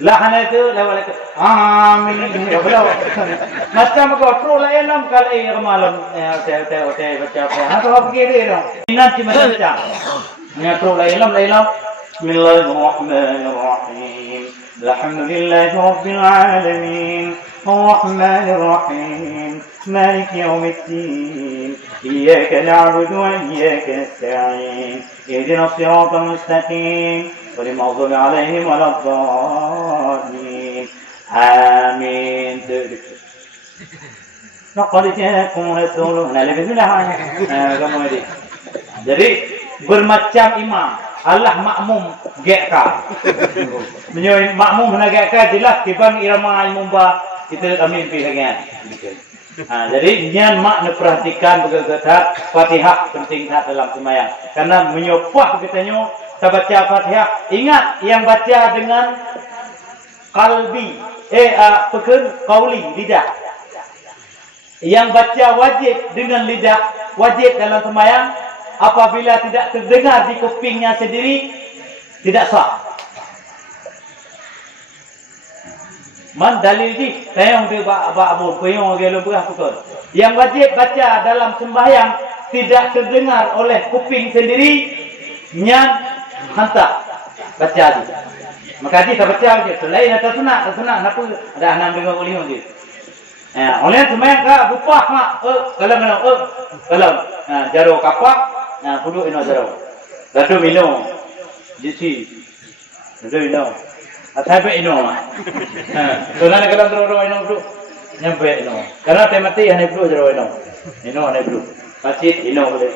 lah itu lewat itu amin belum macam kau terus lah enam kali malam hotel baca apa apa begini dong nanti macam ya terus lah enam Bismillahirrahmanirrahim Alhamdulillahi Rabbil Alamin Ar-Rahmanir-Rahim Malik Yawmiddin Iyyaka na'budu wa iyyaka nasta'in Ihdinas siratal mustaqim Ghairil maghdubi 'alaihim waladdallin Amin. Laqad ja'akum rasulun Bismillahirrahmanirrahim. Jadi bermacam imam Allah makmum gekka. Menyoy makmum hana gekka jelas tibang irama imam ba kita amin pi lagi. Jadi nyan mak nak perhatikan begagat Fatihah penting tak dalam sembahyang. Karena menyopah kita nyo kita baca Fatihah, ingat yang baca dengan qalbi qauli lidah. Yang baca wajib dengan lidah, wajib dalam sembahyang apabila tidak terdengar di kupingnya sendiri tidak sah. Man dalil di tayang di ba'abur peyong gelo berah betul. Yang wajib baca dalam sembahyang tidak terdengar oleh kuping sendiri nyan hantar baca di. Maka dia baca je selain atas sunat apa ada enam dengar boleh dia. Oleh sembahyang ka bupah mak kalau jaro kapak puduk ino jaro. Dadu minum. Jisi. Dadu minum. Athape ino. Tunan kalau terus ino puduk nyampe ino. Karena temati ane puduk jaro ino. Ino ane puduk. Pacit ino boleh.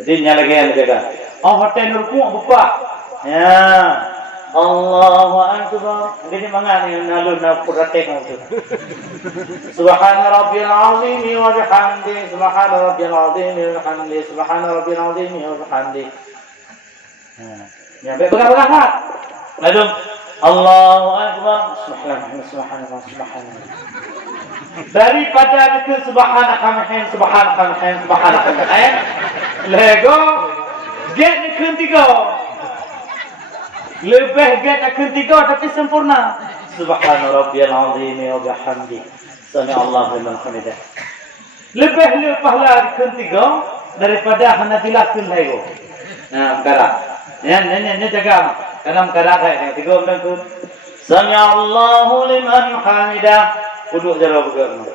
Jadi nyalakan jaga. Oh hotel ruku bupah. Ya. Allahu akbar. Jadi mangan yang nalun na praktek itu. Subhana rabbiyal azim wa bihamdi. Subhana rabbiyal azim wa bihamdi. Subhana rabbiyal azim wa bihamdi. Ya, berat. Lalu Allahu akbar. Subhanallah. Daripada ke subhanallah. Lego get ketiga. Lebih get akan tiga tapi sempurna. Subhana rabbiyal azim wa bihamdi. Sami Allahu liman hamidah. Lebih pahala akan tiga daripada hana dilakukan lego. Kara. Ini jaga. Karena kara kayak tiga orang tu. Sami Allahu liman hamidah. Duduk jawab begitu.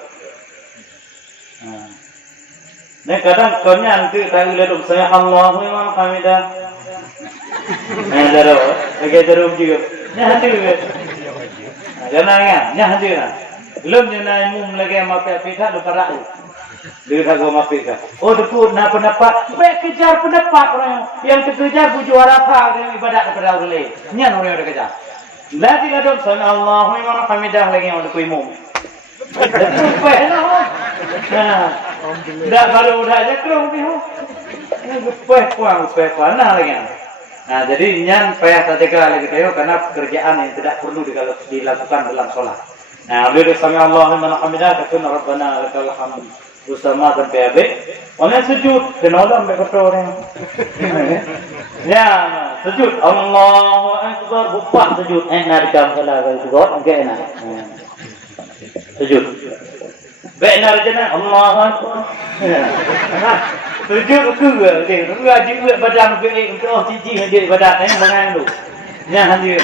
Nah kadang kornya nanti tahu lihat Sami Allahu liman hamidah. Daro, agak daro juga. Nyah hati juga. Jangan nyah hati na. Belum jangan mum lagi mapi pika lupa rakyat. Dia tak gua mapi ka. Oh dekut na pendapat. Baik kejar pendapat orang yang terkejar bujuara apa dengan ibadat kepada orang lain. Nyah orang yang terkejar. Lagi ada Sami Allahu liman hamidah lagi yang dekut imam. Dekut pernah. Dah baru dah aja kerong pihu. Puang nah lagi. Nah, jadi nyan payah tatika lagi tayo karena pekerjaan yang tidak perlu dilakukan dalam sholat. Nah, oleh Sami Allahu liman hamidah takun rabbana lakal hamd bersama sampai habis. Oleh sujud kenolam begitu orang. Ya, sujud Allahu akbar bupak sujud enak dalam salat itu enggak enak. Sujud. Benar jana Allahu akbar. Sujud ke dia juga badan ke oh cici dia badan ni bangan tu. Nya handir.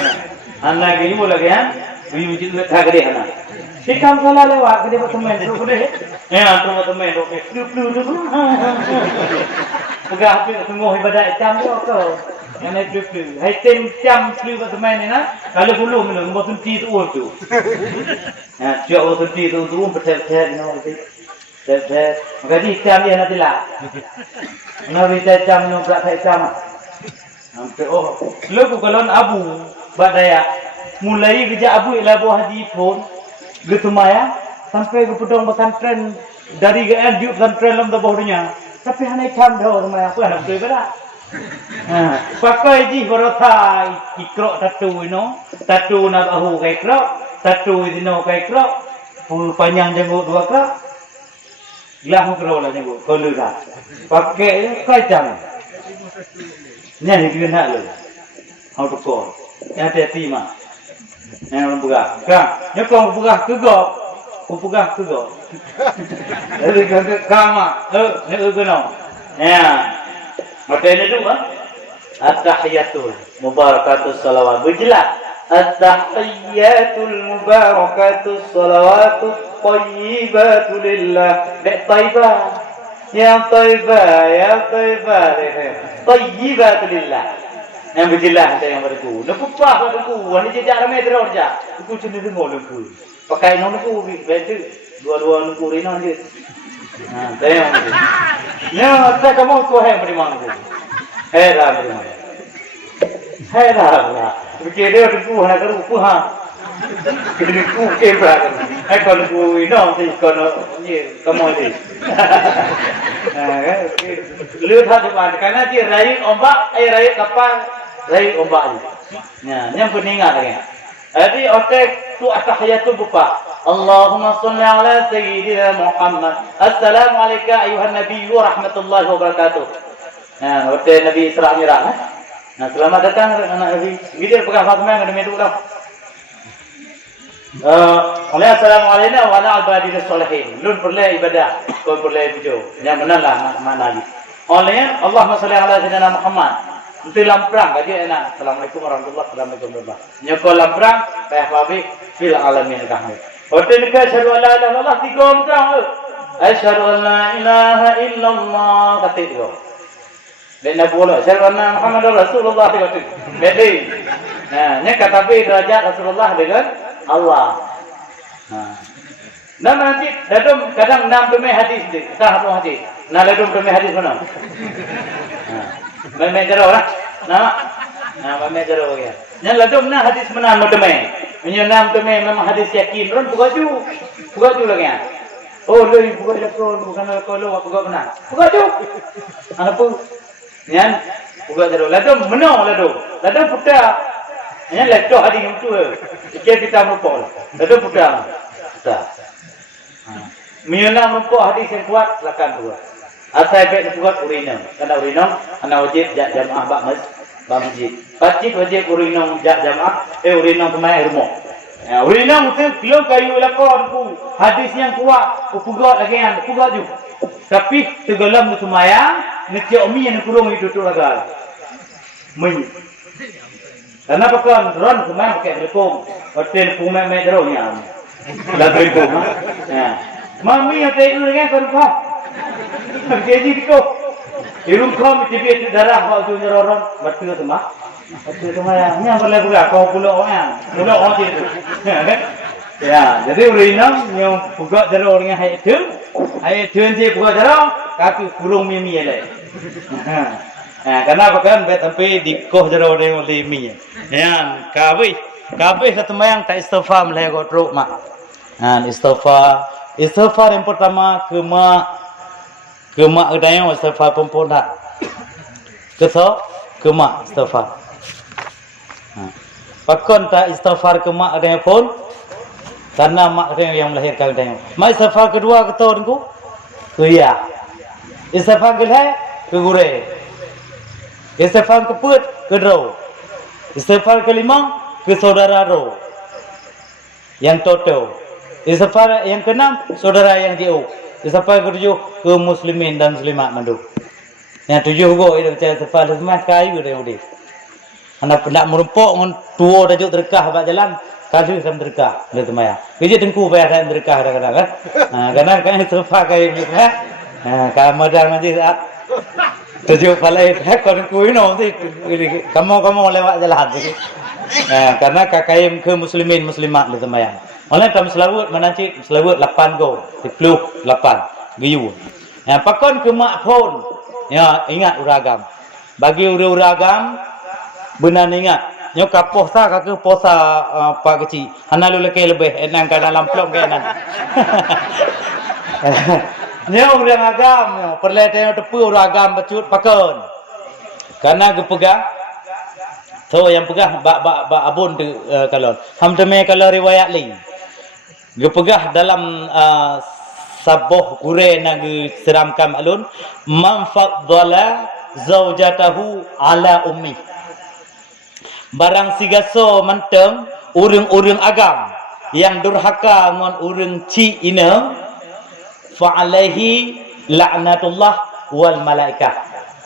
Anak ini mula kan. Ini juga tak gede ana. Sikam salah lewat ke dia teman tu boleh. Ya teman tu flu. Pegah tu tunggu ibadat jam tu kau. Yang flu. Hai tem jam flu ke teman ni na. Kalau belum minum botol tea tu. Ya, jauh botol tea tu betul-betul ni. Jadi jam dia nanti lah. Nabi jam ni berat jam. Sampai lu kalau abu badaya mulai kerja abu ialah buah haji pun gitu maya sampai ke pedang pesantren dari GN di pesantren dalam bawahnya. Tapi hanya jam dah maya aku nak berat. Pakai ji barotai ikro tatu ino, tatu nak ahu kai kro, tatu dino kai kro, panjang jenggot 2 kro. Lah kro lah jenggot, kalau dah. Pakai kai jam. Ni kena lu. How to call. Yang hati mah. Yang orang buka. Kang, nyokong buka kego. Buka kego. Jadi kama. Ni kena. Ya. Macam ni tu kan? At-tahiyatul mubarakatus salawat. Berjelas. At-tahiyatul mubarakatus salawatut thayyibatu lillah. Dek taibah. Ya taibah, ya taibah. Thayyibatu lillah. Yang berjelas ada yang berku. Nakupah berku. Ani jejak ramai terus aja. Aku cuma dengar aku. Pakai nonku betul. Dua-dua nonku rino je. Tengok ni. Ya, tak kamu tu hai beriman tu. Dah beriman. Dah. Fikir dia tu nak kerupu ha. Kena ku kebra. Kalau ku ino tu kalau ni kamu ni. Lihat hadapan karena dia raih ombak, raih kapal, raih ombak ni. Ya, yang penting lagi. Jadi otak tu at-tahiyatul buka. Allahumma salli ala sayyidina Muhammad. Assalamualaikum ayuhan nabi wa rahmatullahi wa barakatuh. Nah, otak Nabi Isra Mi'raj. Nah, selamat datang anak Nabi. Gitu pegang Fatimah dengan demi dulu. Assalamualaikum wa ala ibadillah salihin. Lun perle ibadah, kau perle pujo. Yang benarlah mana lagi. Oleh Allahumma salli ala sayyidina Muhammad. Untuk lamprang kaji enak. Assalamualaikum warahmatullahi wabarakatuh. Nyokol lamprang, payah babi fil alamin kahmi. Hotel ke asyhadu an la ilaha illallah 3 lamprang. Asyhadu an la ilaha illallah kata itu. Dan nak bola asyhadu anna Muhammadar Rasulullah kata. Bedi. Nah, nya kata be derajat Rasulullah dengan Allah. Nah, nanti dadum kadang 6 demi hadis ni. Kita hadis. Nah, dadum demi hadis mana? Memang jero lah. Memang jero ya. Yang ladum na hadis mana demi. Menyonam demi memang hadis yakin. Ron buka ju lagi. Oh, lagi buka bukan kalau buka benar. Buka ju. Apa? Yang buka jero. Ladum menang ladum. Ladum putar. Yang ladum hadis itu. Kita merupol. Ladum putar. Menyonam merupol hadis yang kuat silakan buat. Asal baik buat urinam. Karena urinam, anak wajib jak jamaah bak masjid. Wajib urinam jak jamaah. Urinam kemai rumah. Urinam tu belum kayu lakon ku. Hadis yang kuat, pugat lagi yang pugat ju. Tapi tegelam tu semayang, neciak umi yang kurung itu tu lagal. Men. Karena pakai ron semayang pakai telefon. Hotel pumai mai deronya. Dah telefon. Mami yang tahu dengan kerupuk. Jadi diko. Irung kau mesti darah waktu nyeroron betul semua. Betul semua yang boleh buka kau pulau orang itu. Ya, jadi urinam yang buka darah orang yang itu dia buka darah kaki kurung mimi le. Karena kan bet sampai dikoh darah orang mimi. Ya, kabeh satu mayang tak istighfar meleh godruk mak. Istighfar yang pertama kemak dayang istighfar pun tak. Kemak istighfar. Pakon tak istighfar kemak dayang pun karena mak dayang yang melahirkan dayang. Mak istighfar kedua ketau dengku? Kuya. Istighfar kelai ke gure. Istighfar keput ke dro. Istighfar kelima ke saudara ro. Yang toto. Istighfar yang keenam saudara yang jauh. Istighfar ke-7 ke muslimin dan muslimat mandu. Yang 7 go itu macam istighfar semua kayu dia udah. Anak nak merumpok ngan tua dah juk terkah bak jalan, kali sam terkah dia semaya. Kerja tengku bayar sam terkah kadang-kadang kan. Kadang kan istighfar kayu gitu kan. Kalau madang nanti saat tujuh palai kon ku ino kamu lewat jalan. Karena kakaim ke muslimin muslimat dia semaya. Oleh dalam selawat menanci selawat 8 go, 8 giyu. Pakon ke mak pun. Ya, ingat uragam. Bagi uragam benar ingat. Nyo kapoh sa ka ke posa pak kecil. Hana lu leke lebih enang ka dalam plong ke enan. Nyo urang agam, perle tengok tepu uragam becut pakon. Karena gepegah so yang pegah ba abun tu kalau hamdame kalau riwayat lain. Gepegah dalam sabuh gure nang seramkan alun man faddala zaujatahu ala ummi. Barang sigaso manteng urang-urang agam yang durhaka ngon urang ci ina fa alaihi la'natullah wal malaikah.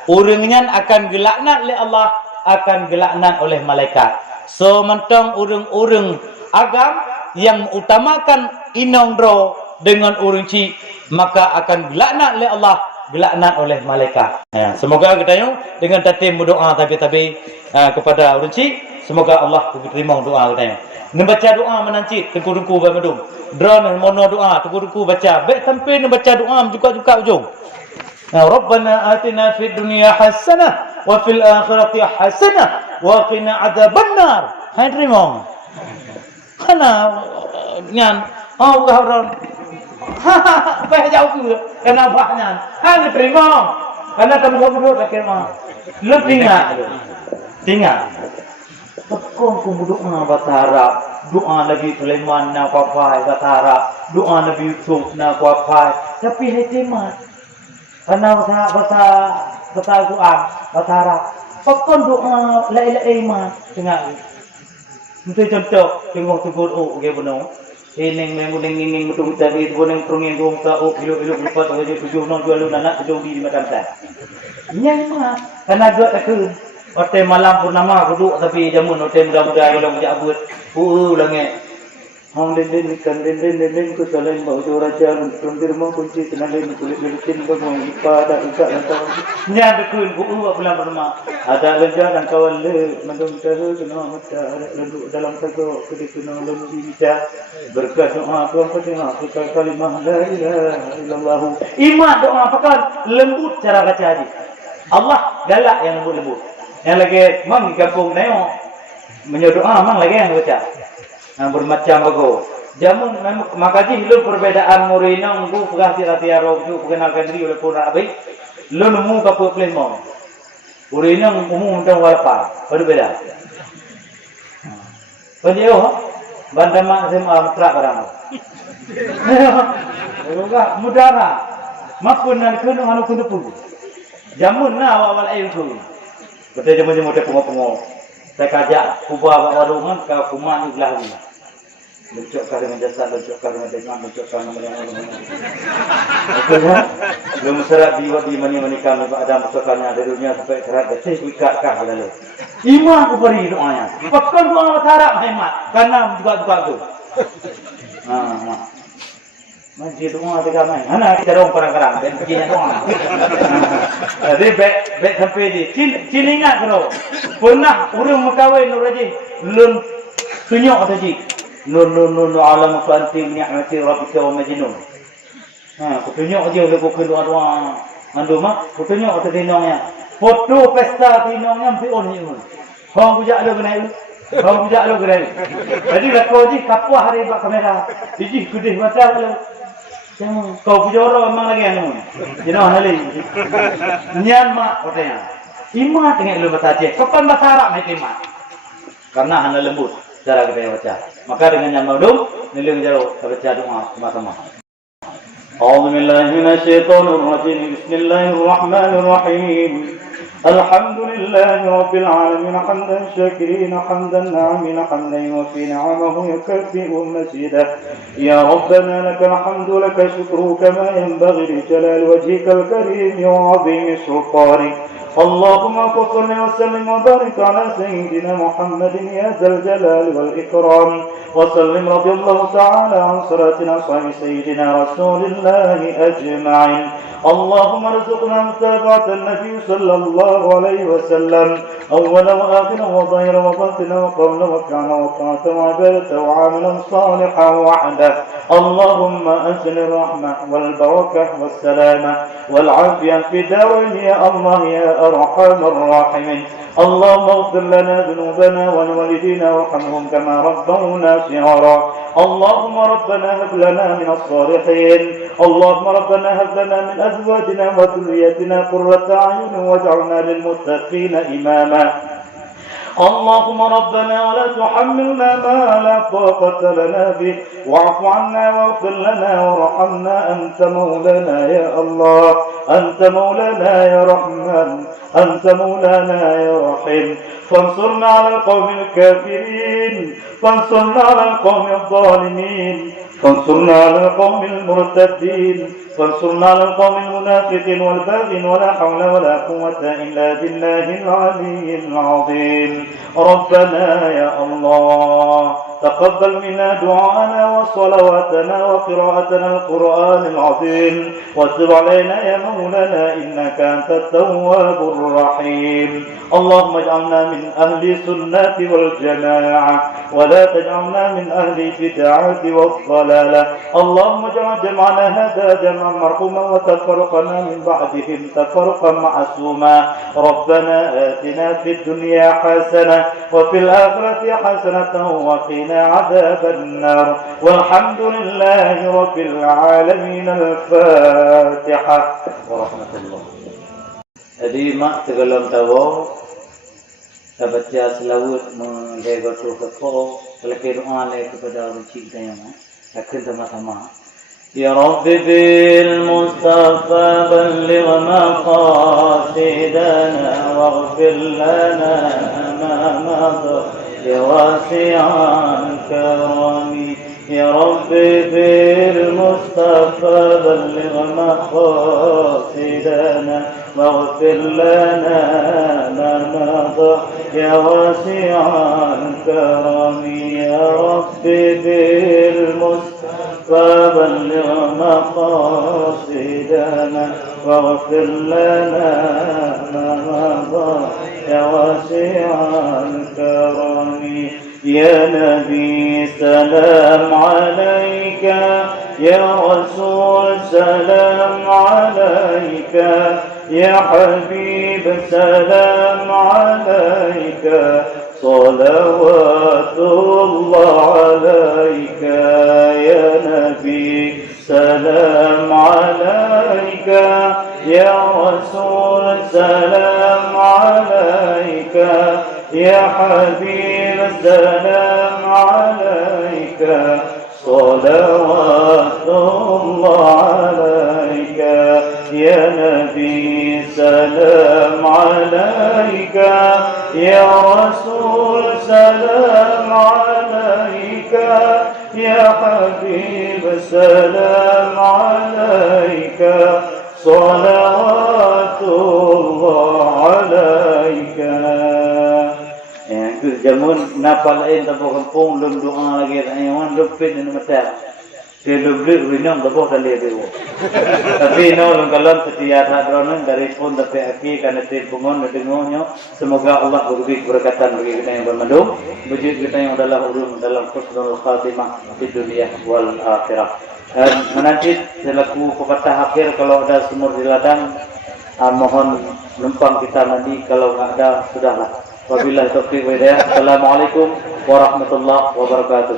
Urangnya akan gelaknat oleh Allah, akan gelaknat oleh malaikat. So mentang urang-urang agam yang mengutamakan inondro dengan urang ci, maka akan gelaknat oleh Allah, gelaknat oleh malaikat. Ya, semoga kita dengan tatim berdoa tapi kepada urang ci, semoga Allah terima doa kita. Membaca doa menancit tengku-tengku bermedung. Drone mono doa tengku-tengku baca. Baik sampai membaca doa juga ujung. Rabbana atina fid dunya hasanah wa fil akhirati hasanah wa qina adzabannar. Hai terima. Kana ngan orang apa jauh tu kena bahnya. Hai terima. Kana kamu bodoh tak kena. Lu tinggal. Tekon ku doa batara, doa Nabi Sulaiman na kuapai batara, doa Nabi Yusuf na kuapai. Tapi hikmat. Karena bahasa Quran batara. Tekon doa la ilaha illallah tengah. Untuk contoh tengok tugur o ge bono. Eneng menguning betul tadi boneng perungin dong ka o kilo lipat aja 7 non 2 anak 7 di macam tak. Nyai mah karena dua takun. Ote malam purnama duduk tapi jamun ote mudah-mudah kalau kerja abut. Langit. Hang den ku selain bau raja tundir mau kunci tenaga kulit litin ko mau ipada usak lantar. Nya dekun bulan purnama. Ada raja dan kawan le mandung tahu kena mata duduk dalam tago kedi kena lebih bisa berkat doa Tuhan pada kita kalimah la ilaha illallah. Iman doa pakan lembut cara baca haji. Allah galak yang lembut. Yang lagi mang di kampung neo menyodoa mang lagi yang baca. Yang bermacam bago. Jamun makaji lu perbedaan murina ngku pegah tiara tu perkenalkan diri oleh pura abai. Lu nemu kapu plemon. Murina umum tentang walpa. Berbeda. Penjauh bandamak sama mutra barang. Enggak mudara. Makunan kunu anu kunu pun. Jamun na awal ayu tu. Betul jamu-jamu ada pengo-pengo. Saya kajak kubah warungan ke rumah ni belah ni. Luncukkan dengan jasa, luncukkan dengan dengan, luncukkan dengan betul kan? Belum serat di mani-mani kami ada masukannya dari dunia sampai serat betul ikatkan lalu. Iman ku beri doanya. Pakai doa berharap hemat karena juga tu. Masjid doa tiga main. Mana kita dong perang-perang dan perginya doa. Jadi baik sampai di cilingat kau. Pernah urang mekawin nur aja. Lun tunjuk tadi. Nur alam kuanti ni'mati rabbika wa majnun. Aku tunjuk aja aku doa mandu mak. Aku tunjuk tadi nongnya. Foto pesta tinongnya pion ni. Hang bujak lu kena. Hang bujak lu kena. Jadi lah kau ji kapuah hari bak kamera. Iji kudih macam lu. Kau pujoro memang lagi anu. Jenah halai. Nyan mak katanya. Imat dengan lu baca. Kapan bahasa Arab mai imat? Karena hana lembut cara kita baca. Maka dengan yang maudum niling jaro baca doa sama-sama. A'udzu billahi minasyaitonir rajim. Bismillahirrahmanirrahim. الحمد لله رب العالمين حمدا شاكرين حمدا ناعمين حمدا يوفي نعمه يكفئ مزيدا يا ربنا لك الحمد لك الشكر كما ينبغي لجلال وجهك الكريم وعظيم سلطانك اللهم صل وسلم وبارك على سيدنا محمد يا ذا الجلال والإكرام وسلم رضي الله تعالى عن صلاتنا صحيح سيدنا رسول الله أجمعين اللهم ارزقنا متابعة النبي صلى الله عليه وسلم أولا وآخرا وظاهرا وباطنا وقولا وفعلا وطاعة وعبادة وعملا صالحا وحده اللهم أنزل الرحمة والبركة والسلامة والعافية في دارين يا الله يا أرحم الراحمين اللهم اغفر لنا ذنوبنا ولوالدينا وارحمهم كما ربونا صغارا اللهم ربنا هب لنا من الصالحين اللهم ربنا هب لنا من أزواجنا وذرياتنا قرة أعين واجعلنا للمتقين إماما اللهم ربنا ولا تحملنا ما لا طاقة لنا به واعف عنا واغفر لنا وارحمنا أنت مولانا يا الله أنت مولانا يا رحمن أنت مولانا يا رحيم فانصرنا على القوم الكافرين فانصرنا على القوم الظالمين فانصرنا على القوم المرتدين فانصرنا على القوم المنافقين والباغين ولا حول ولا قوة إلا بالله العلي العظيم ربنا يا الله تقبل منا دعاءنا وصلواتنا وقراءتنا القرآن العظيم وتب علينا يا مولانا إنك أنت التواب الرحيم اللهم اجعلنا من أهل السنة والجماعة ولا تجعلنا من أهل البدعة والضلالة اللهم اجعل جمعنا هذا جمعا مرحوما وتفرقنا من بعدهم تفرقا معصوما ربنا آتنا في الدنيا حسنة وفي الآخرة حسنة وقنا عذاب النار والحمد لله رب العالمين الفاتحة ورحمة الله. Jadi mak sebelum tahu kita baca selawat menjaga tuh selekir oleh kepada ruci kita yang akan sama-sama. Ya Rabbi bil Mustafa balligh maqasidana waghfir lana ma madha ya wasi'an karami. Ya Rabbi bil Mustafa balligh maqasidana واغفر لنا ما مضى يا واسع الكرم يا رب بالمصطفى بلغ مقاصدنا واغفر لنا ما مضى يا واسع الكرم يا نبي سلام عليك يا رسول سلام عليك يا حبيب سلام عليك صلوات الله عليك يا نبي سلام عليك يا رسول سلام عليك يا حبيب سلام عليك صلوات الله عليك يا نبي سلام عليك يا رسول سلام عليك يا حبيب سلام عليك صلوات الله عليك. Yang jamun napal lain tak kampung lum doa lagi ayam lupin ni macam dia lublik winang tak boleh dalih dia. Tapi no kalau setiap hadronan dari pun tapi aki karena tipungon dengonyo semoga Allah beri keberkatan bagi kita yang bermandung bagi kita yang adalah ulun dalam husnul khatimah di dunia wal akhirah. Menanti selaku pepatah akhir kalau ada sumur di ladang mohon numpang kita nanti kalau enggak ada sudahlah. Wabillahi taufiq wa hidayah. Assalamualaikum warahmatullahi wabarakatuh.